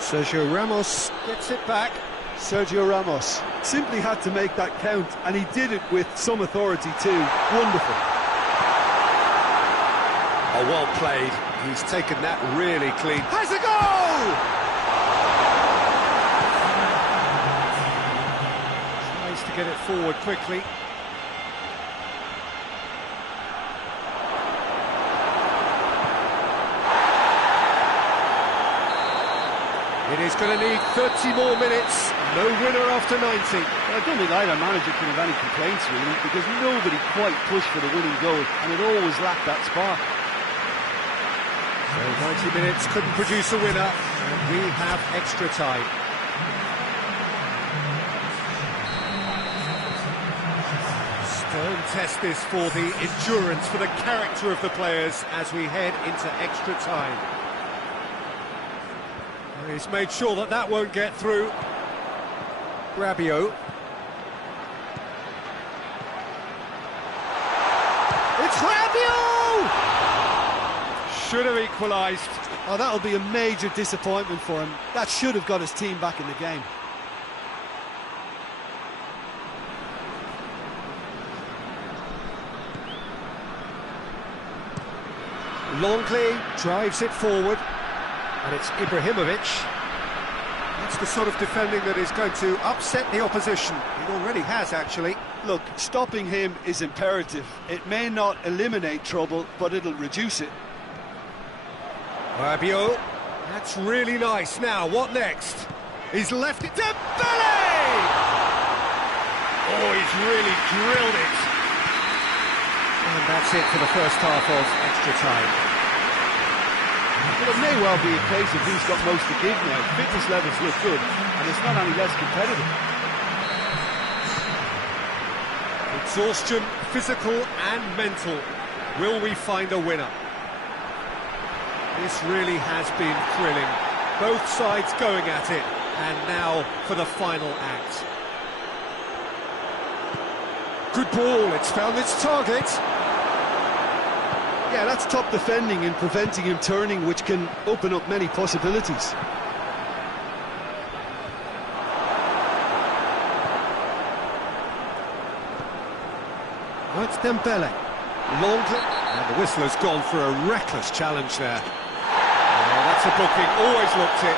Sergio Ramos gets it back. Sergio Ramos simply had to make that count, and he did it with some authority too. Wonderful. Oh, well played. He's taken that really clean. Has a goal! Tries to get it forward quickly. It is going to need 30 more minutes. No winner after 90. I don't think either manager can have any complaints really, because nobody quite pushed for the winning goal, and it always lacked that spark. So 90 minutes couldn't produce a winner, and we have extra time. Stern test this for the endurance, for the character of the players as we head into extra time. He's made sure that that won't get through. Rabiot. It's Rabiot! should have equalised. Oh, that'll be a major disappointment for him. That should have got his team back in the game. Longley drives it forward, and it's Ibrahimovic. That's the sort of defending that is going to upset the opposition. It already has, actually. Look, stopping him is imperative. It may not eliminate trouble, but it'll reduce it. Rabiot, that's really nice. Now, what next? He's left it to Dembele! Oh, he's really drilled it. And that's it for the first half of extra time. Well, it may well be a case of who's got most to give now. Fitness levels look good, and it's not any less competitive. Exhaustion, physical and mental. Will we find a winner? This really has been thrilling. Both sides going at it, and now for the final act. Good ball, it's found its target. Yeah, that's top defending and preventing him turning, which can open up many possibilities. Oh, it's Dembele. Longley, and the whistle has gone for a reckless challenge there. Oh, that's a booking, always looked it.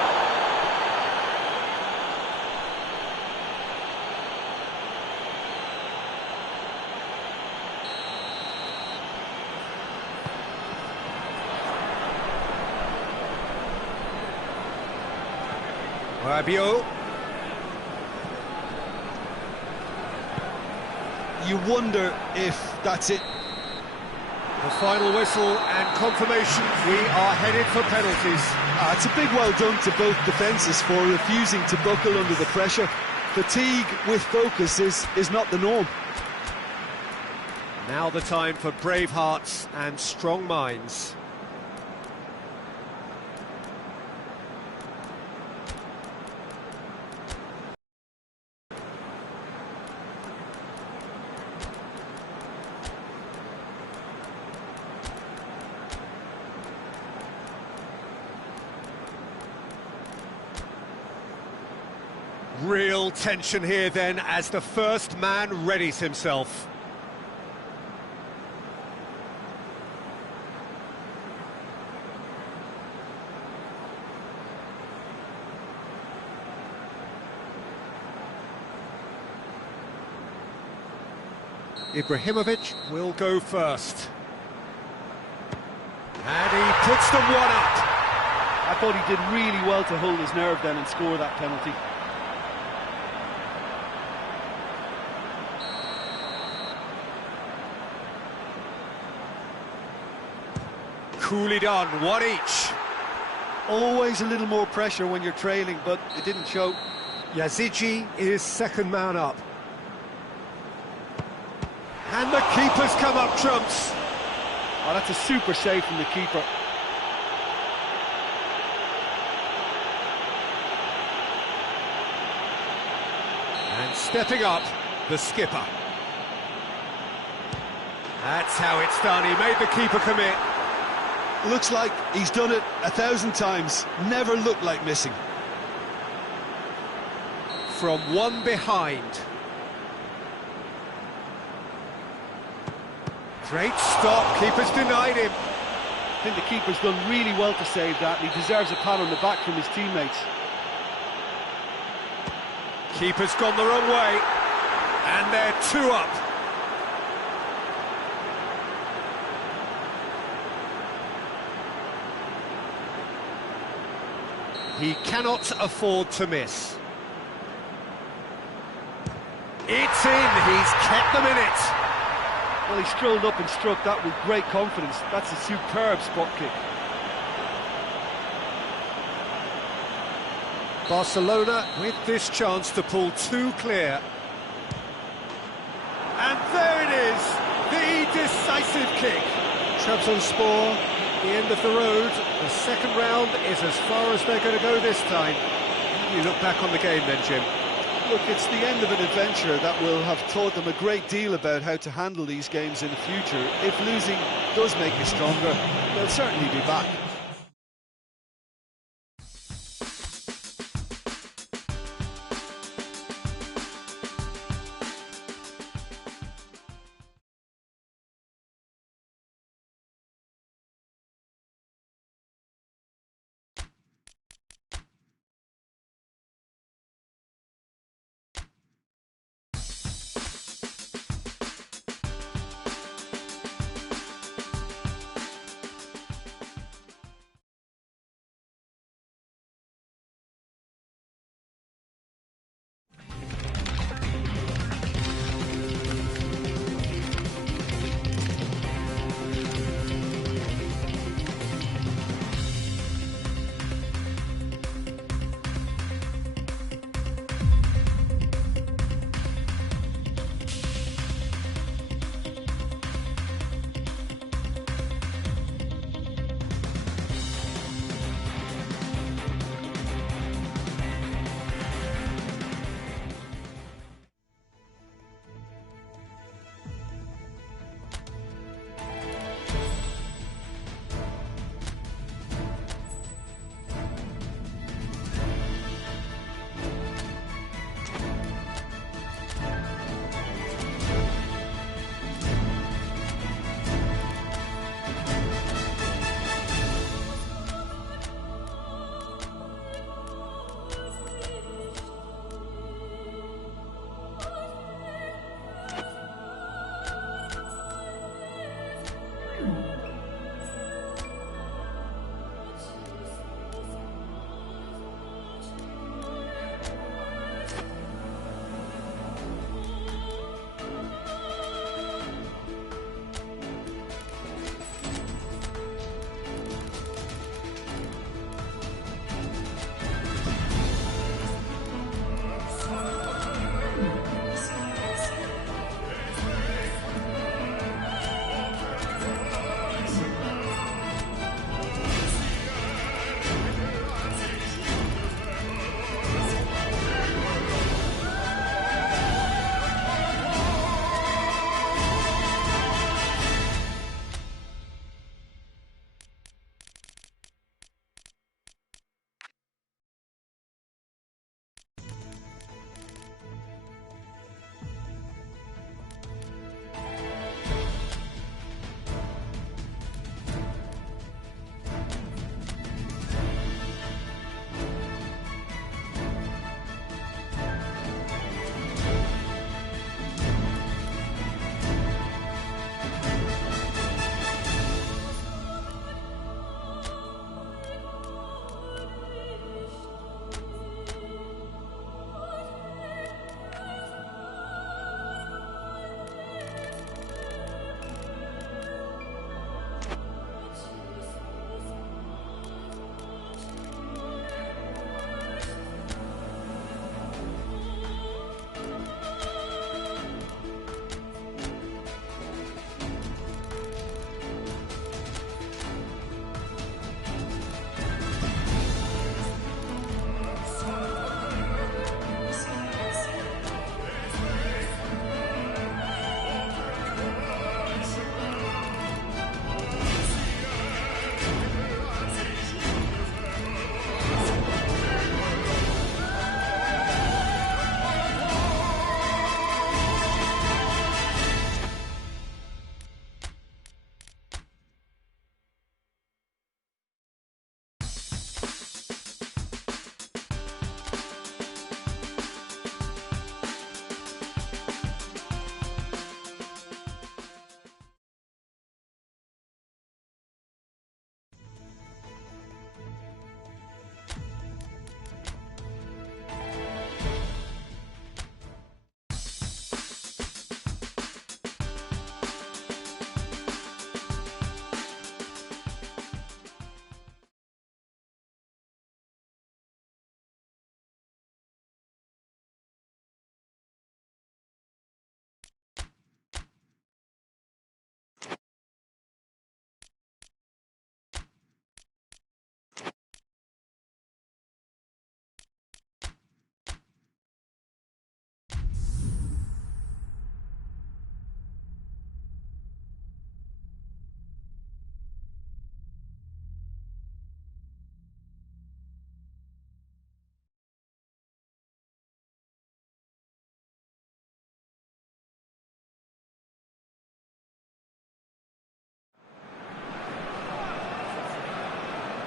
Rabiot. You wonder if that's it. The final whistle and confirmation, we are headed for penalties. It's a big well done to both defences for refusing to buckle under the pressure. Fatigue with focus is not the norm. Now the time for brave hearts and strong minds. Real tension here then as the first man readies himself. Ibrahimovic will go first. And he puts them one up. I thought he did really well to hold his nerve then and score that penalty. Coolly done, one each. Always a little more pressure when you're trailing, but it didn't show. Yazici is second man up. And the keeper's come up trumps. Oh, that's a super save from the keeper. And stepping up, the skipper. That's how it's done, he made the keeper commit. Looks like he's done it 1,000 times. Never looked like missing. From one behind. Great stop, keeper's denied him. I think the keeper's done really well to save that, and he deserves a pat on the back from his teammates. Keeper's gone the wrong way, and they're two up. He cannot afford to miss. It's in, he's kept them in it. Well, he strolled up and struck that with great confidence. That's a superb spot kick. Barcelona with this chance to pull two clear. And there it is, the decisive kick. Trabzonspor, the end of the road. The second round is as far as they're going to go this time. How do you look back on the game then, Jim? Look, it's the end of an adventure that will have taught them a great deal about how to handle these games in the future. If losing does make you stronger, they'll certainly be back.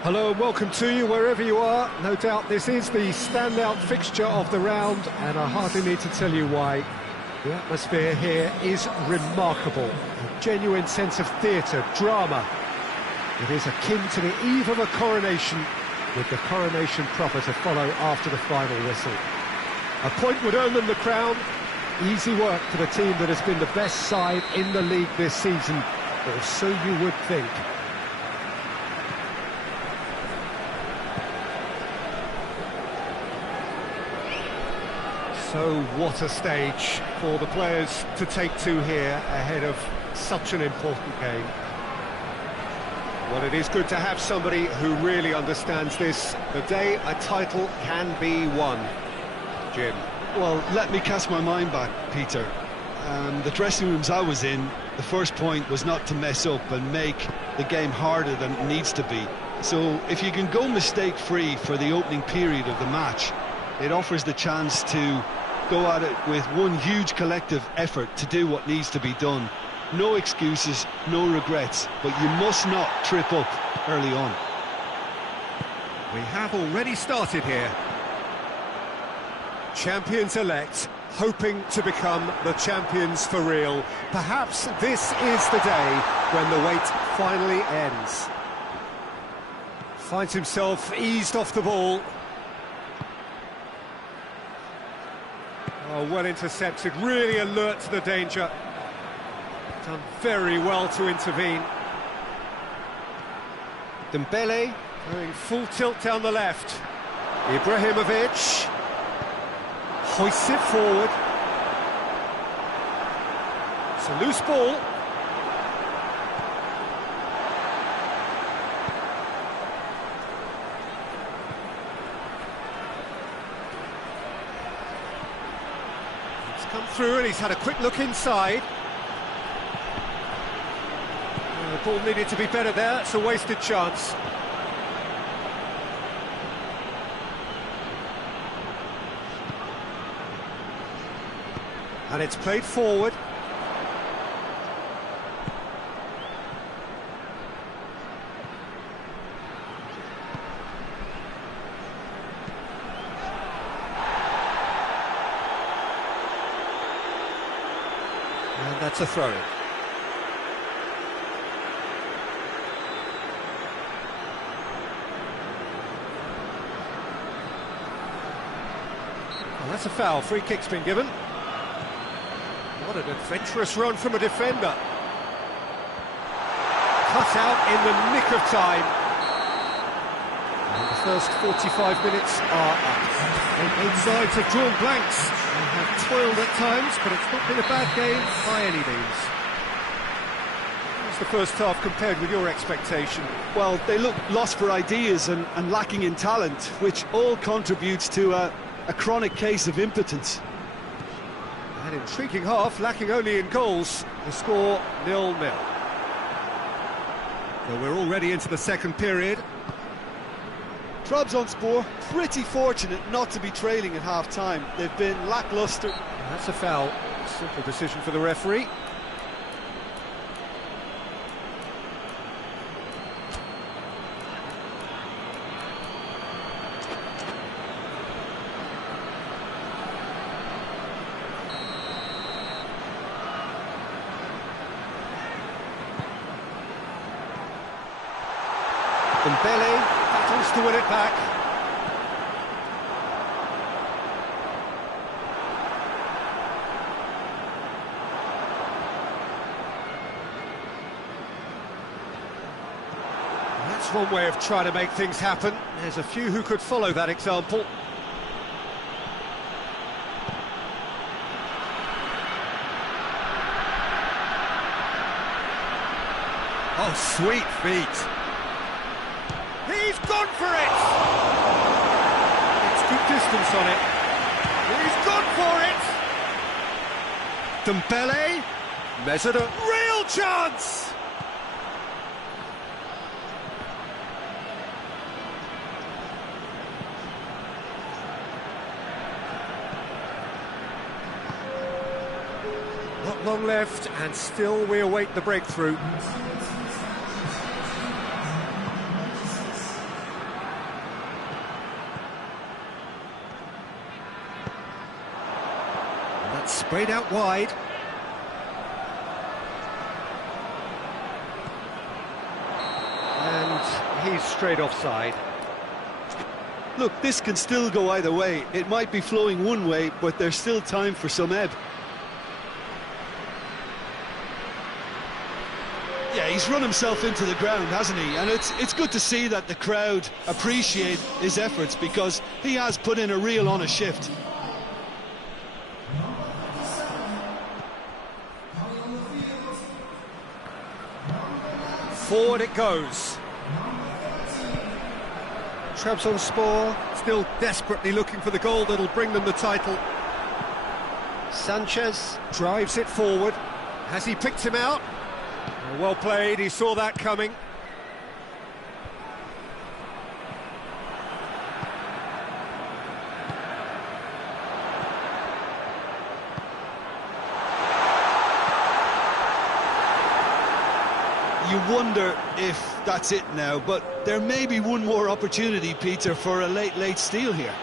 Hello and welcome to you wherever you are. No doubt this is the standout fixture of the round, and I hardly need to tell you why. The atmosphere here is remarkable. A genuine sense of theatre, drama. It is akin to the eve of a coronation, with the coronation proper to follow after the final whistle. A point would earn them the crown. Easy work for the team that has been the best side in the league this season, or so you would think. So what a stage for the players to take to here ahead of such an important game. Well, it is good to have somebody who really understands this, the day a title can be won. Jim. Well, let me cast my mind back, Peter. The dressing rooms I was in, the first point was not to mess up and make the game harder than it needs to be. So if you can go mistake-free for the opening period of the match, it offers the chance to go at it with one huge collective effort to do what needs to be done. No excuses, no regrets, but you must not trip up early on. We have already started here. Champions-elect, hoping to become the champions for real. Perhaps this is the day when the wait finally ends. Finds himself eased off the ball. Oh, well intercepted, really alert to the danger. Done very well to intervene. Dembele going full tilt down the left. Ibrahimovic hoists it forward. It's a loose ball. Come through and he's had a quick look inside. The ball needed to be better there, it's a wasted chance. And it's played forward. And that's a throw. Well, that's a foul. Free kick's been given. What an adventurous run from a defender. Cut out in the nick of time. And the first 45 minutes are up. And both sides have drawn blanks. They have toiled at times, but it's not been a bad game by any means. How's the first half compared with your expectation? Well, they look lost for ideas and lacking in talent, which all contributes to a chronic case of impotence. An intriguing half, lacking only in goals. The score 0-0. Well, we're already into the second period. Trabzonspor pretty fortunate not to be trailing at half-time. They've been lacklustre. And that's a foul. Simple decision for the referee. Dembele battles to win it back. That's one way of trying to make things happen. There's a few who could follow that example. Oh, sweet feet. He's gone for it! It's good distance on it. He's gone for it! Dembele measured a real chance! Not long left, and still we await the breakthrough. Sprayed out wide. And he's straight offside. Look, this can still go either way. It might be flowing one way, but there's still time for some ebb. Yeah, he's run himself into the ground, hasn't he? And it's good to see that the crowd appreciate his efforts, because he has put in a real honest shift. Forward it goes. Trabzonspor still desperately looking for the goal that'll bring them the title. Sanchez drives it forward. Has he picked him out? Well played, he saw that coming. You wonder if that's it now, but there may be one more opportunity, Peter, for a late steal here.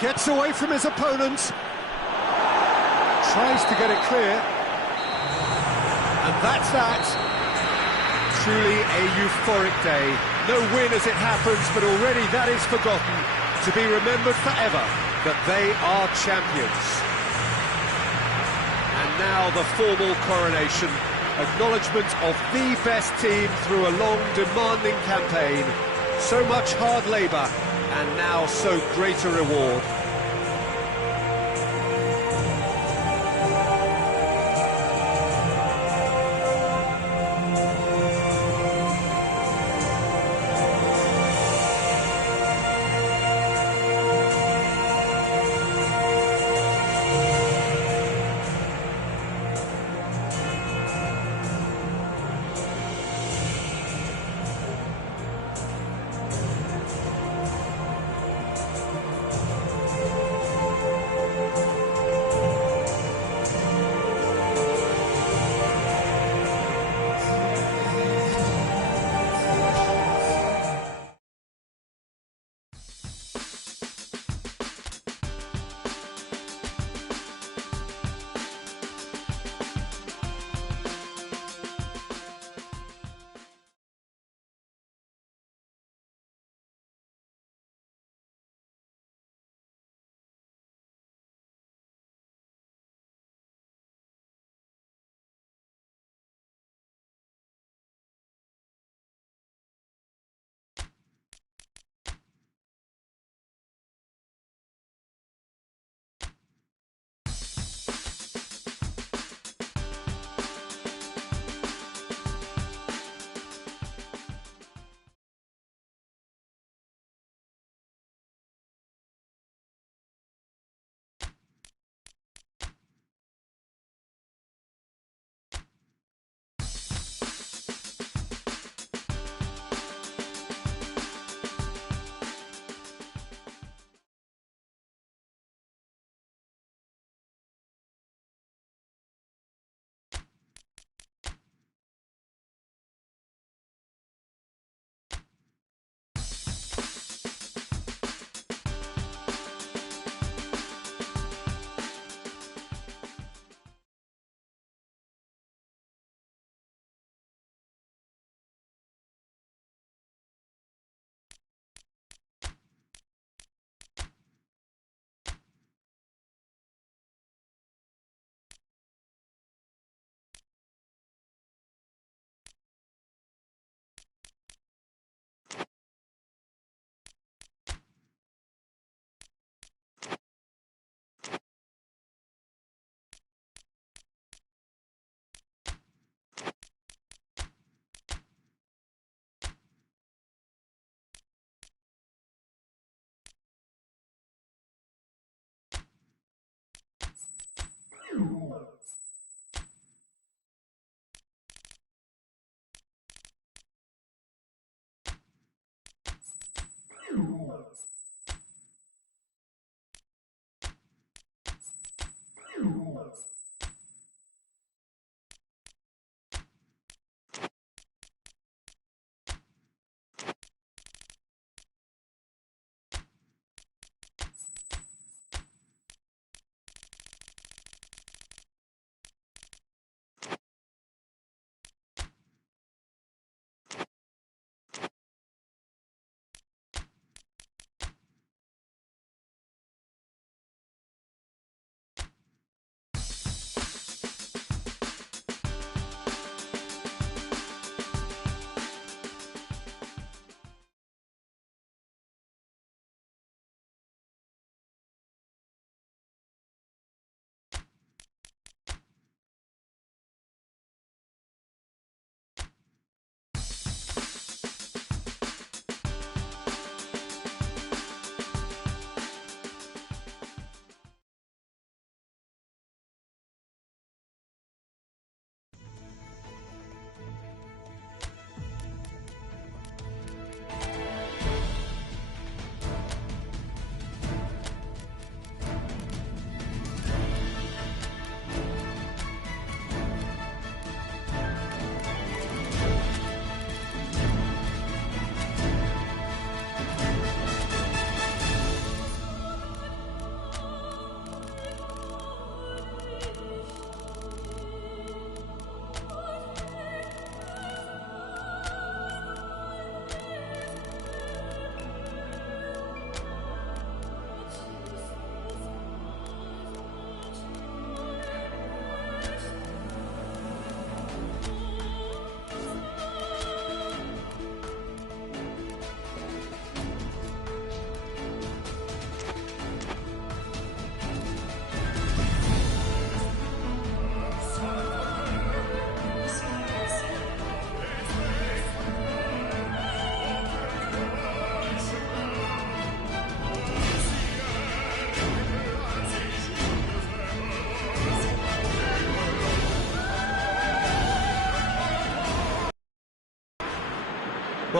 Gets away from his opponent. Tries to get it clear. And that's that. Truly a euphoric day. No win as it happens, but already that is forgotten. To be remembered forever that they are champions. And now the formal coronation. Acknowledgement of the best team through a long, demanding campaign. So much hard labour, and now so great a reward.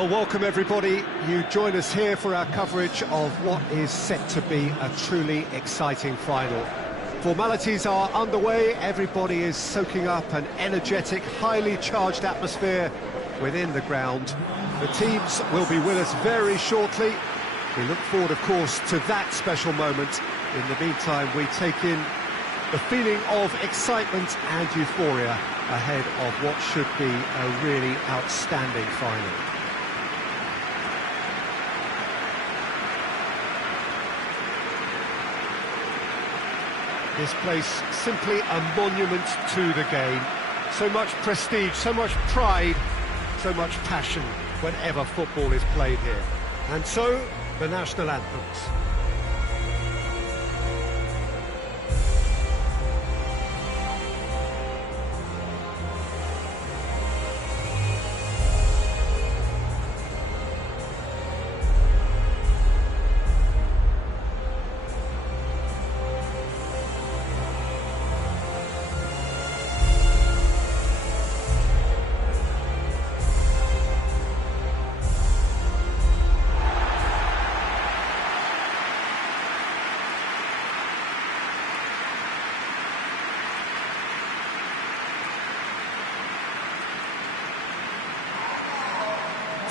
Well, welcome everybody. You join us here for our coverage of what is set to be a truly exciting final. Formalities are underway, everybody is soaking up an energetic, highly charged atmosphere within the ground. The teams will be with us very shortly. We look forward, of course, to that special moment. In the meantime, we take in the feeling of excitement and euphoria ahead of what should be a really outstanding final. This place simply a monument to the game. So much prestige, so much pride, so much passion whenever football is played here. And so, the national anthems.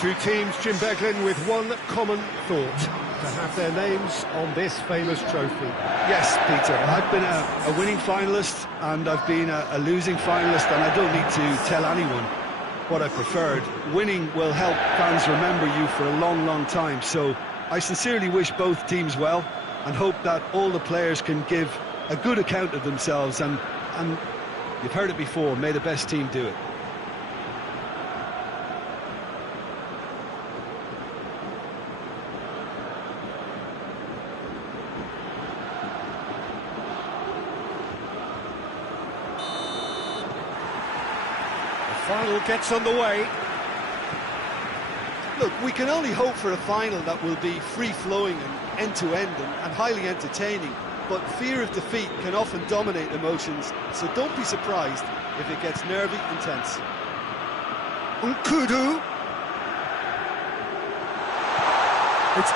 Two teams, Jim Beglin, with one common thought, to have their names on this famous trophy. Yes, Peter, I've been a winning finalist and I've been a losing finalist, and I don't need to tell anyone what I preferred. Winning will help fans remember you for a long, long time, so I sincerely wish both teams well and hope that all the players can give a good account of themselves, and you've heard it before, may the best team do it. Final gets underway. Look, we can only hope for a final that will be free-flowing and end-to-end and highly entertaining, but fear of defeat can often dominate emotions, so don't be surprised if it gets nervy and tense. Nkudu. He's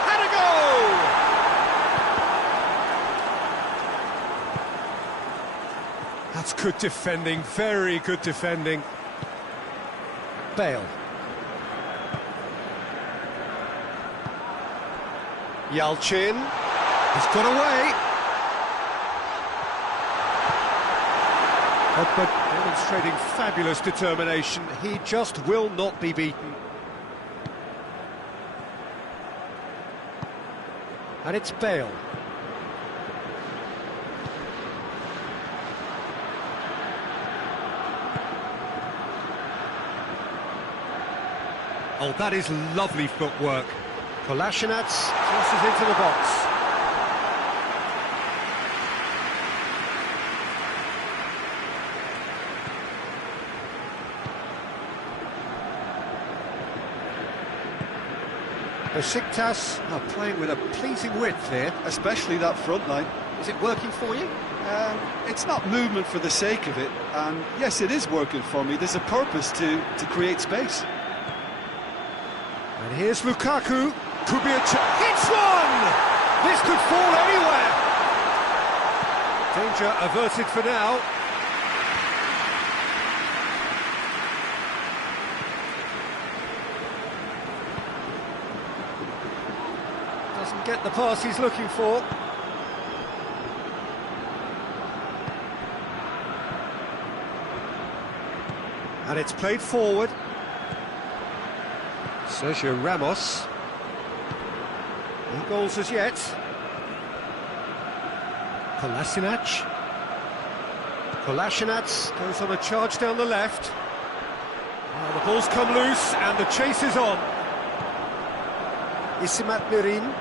had a go! That's good defending, very good defending. Bale. Yalchin has got away. But demonstrating fabulous determination. He just will not be beaten. And it's Bale. Oh, that is lovely footwork. Kolasinac crosses into the box. Besiktas are playing with a pleasing width here. Especially that front line. Is it working for you? It's not movement for the sake of it, and yes, it is working for me. There's a purpose to create space. And here's Lukaku, could be a hits one! This could fall anywhere! Danger averted for now. Doesn't get the pass he's looking for. And it's played forward. Sergio Ramos. No goals as yet. Kolasinac. Kolasinac goes on a charge down the left. Oh, the ball's come loose and the chase is on. Isimat Mirin.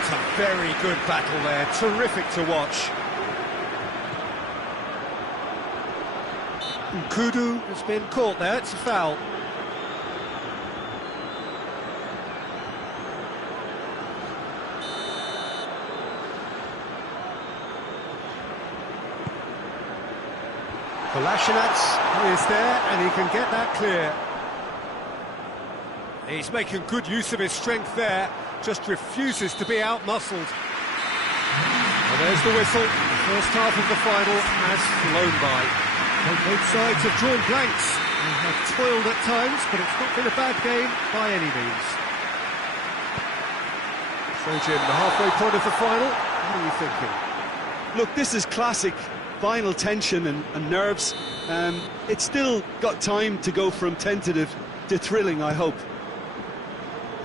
It's a very good battle there, terrific to watch. Nkudu has been caught there, it's a foul. Kolasinac is there, and he can get that clear. He's making good use of his strength there, just refuses to be out-muscled. Well, there's the whistle. The first half of the final has flown by. And both sides have drawn blanks. They have toiled at times, but it's not been a bad game by any means. So, Jim, the halfway point of the final, what are you thinking? Look, this is classic final tension and nerves. It's still got time to go from tentative to thrilling, I hope.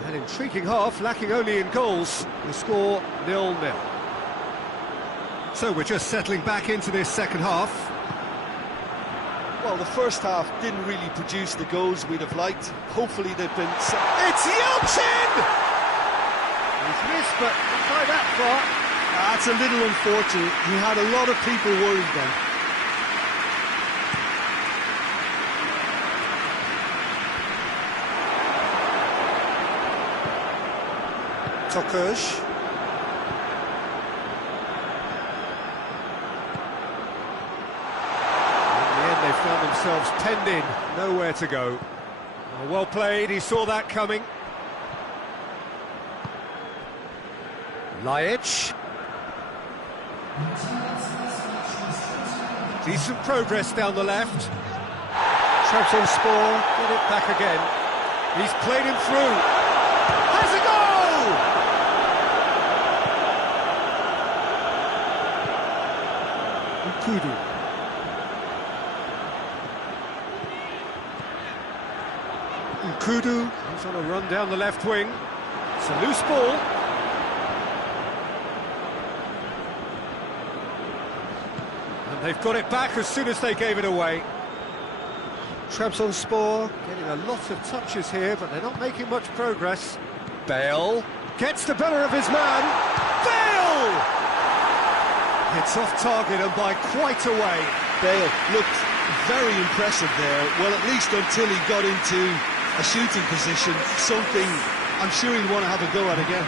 An intriguing half, lacking only in goals. The score 0-0. So we're just settling back into this second half. Well, the first half didn't really produce the goals we'd have liked. Hopefully they've been... It's Yelchin! He's missed, but not by that far. That's a little unfortunate. He had a lot of people worried then. Tokush. In the end, they found themselves penned in, nowhere to go. Well played, he saw that coming. Lajic. Decent progress down the left. Trabzonspor get it back again. He's played him through. Has a goal! Nkudu. Nkudu, he's on a run down the left wing. It's a loose ball. And they've got it back as soon as they gave it away. Trabzonspor getting a lot of touches here, but they're not making much progress. Bale gets the better of his man. Bale! It's off target and by quite a way. Bale looked very impressive there, well, at least until he got into a shooting position, something I'm sure he'll want to have a go at again.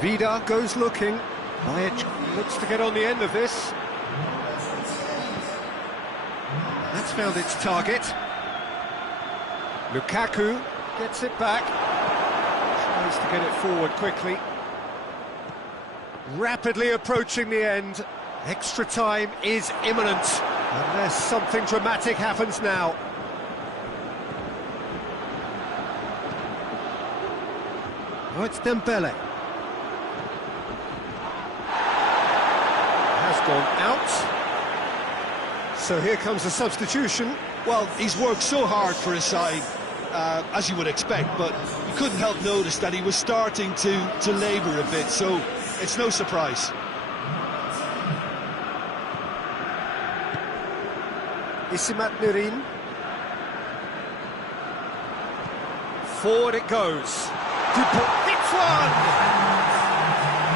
Vida goes looking. Lajic looks to get on the end of this. That's found its target. Lukaku gets it back. Tries to get it forward quickly. Rapidly approaching the end. Extra time is imminent, unless something dramatic happens now. Oh, it's Dembele. Has gone out. So here comes the substitution. Well, he's worked so hard for his side, as you would expect, but you couldn't help notice that he was starting to labour a bit, so it's no surprise. Isimat Mirin. Forward it goes. Good ball. It's one!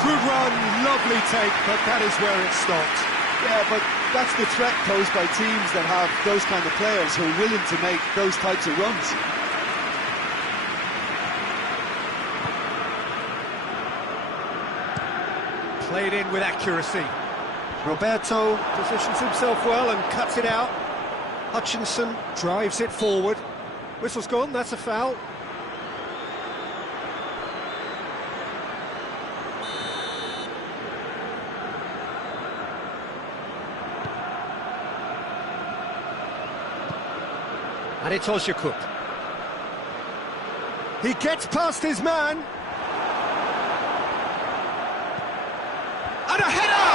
Good run, lovely take, but that is where it stopped. Yeah, but that's the threat posed by teams that have those kind of players who are willing to make those types of runs. Played in with accuracy. Roberto positions himself well and cuts it out. Hutchinson drives it forward. Whistle's gone, that's a foul. And it's Ozyakup. He gets past his man. And a header!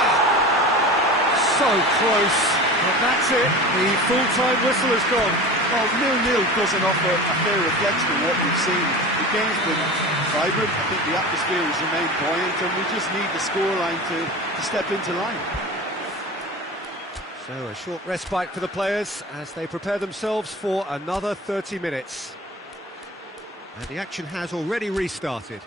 So close. But that's it. The full-time whistle has gone. Well, 0-0 doesn't offer a fair reflection of what we've seen. The game's been vibrant. I think the atmosphere has remained buoyant, and we just need the scoreline to step into line. So a short respite for the players as they prepare themselves for another 30 minutes. And the action has already restarted.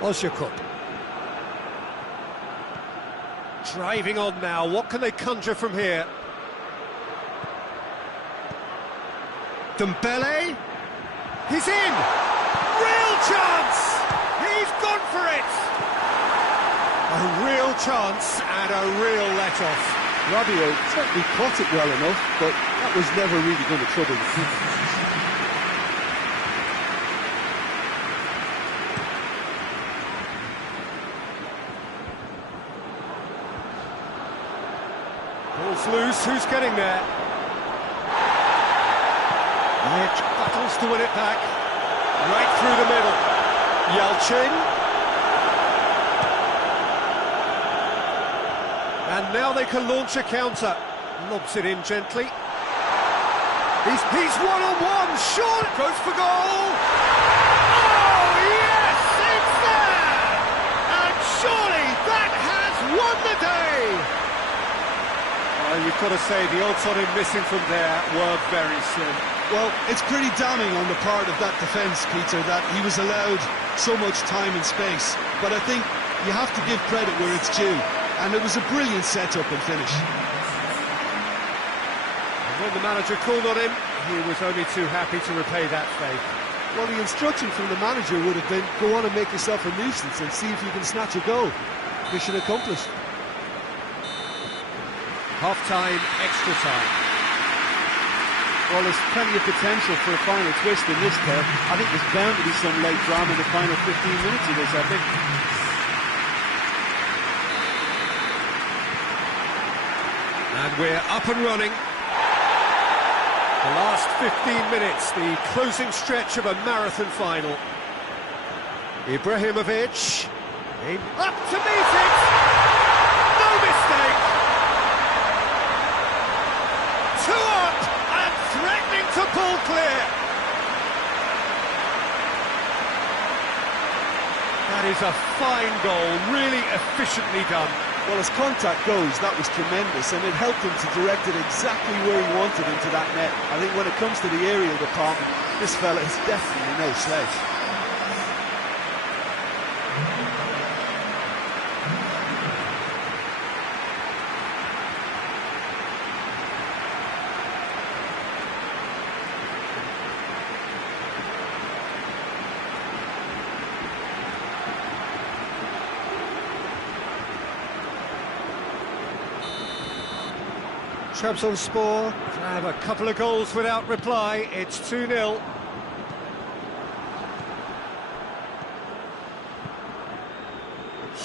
Ozyakup. Driving on now, what can they conjure from here? Dembele. He's in! Real chance! He's gone for it! A real chance and a real let-off. Rabiot certainly caught it well enough, but that was never really going to trouble the keeper. Ball's loose, who's getting there? Edge battles to win it back. Right through the middle. Yalchin. And now they can launch a counter. Lobs it in gently. He's one-on-one, sure, goes for goal! Oh, yes, it's there! And surely that has won the day! Well, you've got to say the odds on him missing from there were very slim. Well, it's pretty damning on the part of that defence, Peter, that he was allowed so much time and space. But I think you have to give credit where it's due, and it was a brilliant set-up and finish. When the manager called on him, he was only too happy to repay that faith. Well, the instruction from the manager would have been, go on and make yourself a nuisance and see if you can snatch a goal. Mission accomplished. Half-time, extra time. Well, there's plenty of potential for a final twist in this tale. I think there's bound to be some late drama in the final 15 minutes of this, I think. And we're up and running. The last 15 minutes, the closing stretch of a marathon final. Ibrahimovic, up to meet it! No mistake! Two up and threatening to pull clear. That is a fine goal, really efficiently done. Well, as contact goes, that was tremendous, and it helped him to direct it exactly where he wanted into that net. I think when it comes to the aerial department, this fella is definitely no slouch. Trabzonspor have a couple of goals without reply. It's 2-0.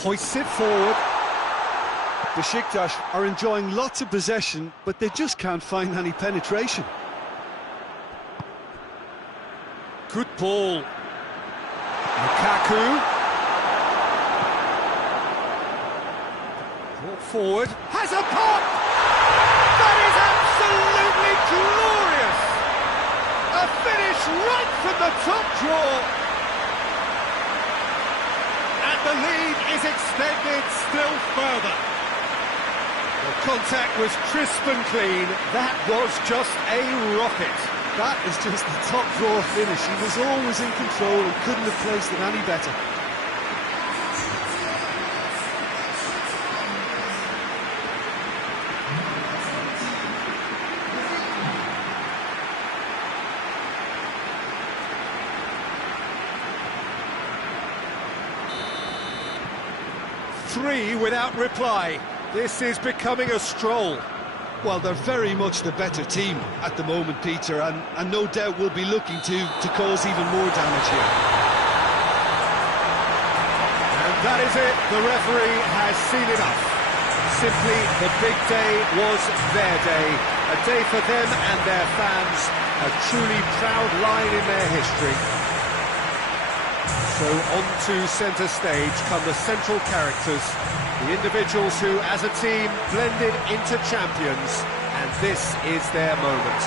Hoists it forward. Besiktas are enjoying lots of possession, but they just can't find any penetration. Good ball. Lukaku. Brought forward. Has a pop! That is absolutely glorious! A finish right from the top draw. And the lead is extended still further. The contact was crisp and clean. That was just a rocket. That is just the top draw finish. He was always in control and couldn't have placed it any better. Three without reply. This is becoming a stroll. Well, they're very much the better team at the moment, Peter, and no doubt will be looking to cause even more damage here. And that is it. The referee has seen enough. Simply, the big day was their day. A day for them and their fans. A truly proud line in their history. So on to centre stage come the central characters, the individuals who, as a team, blended into champions, and this is their moment.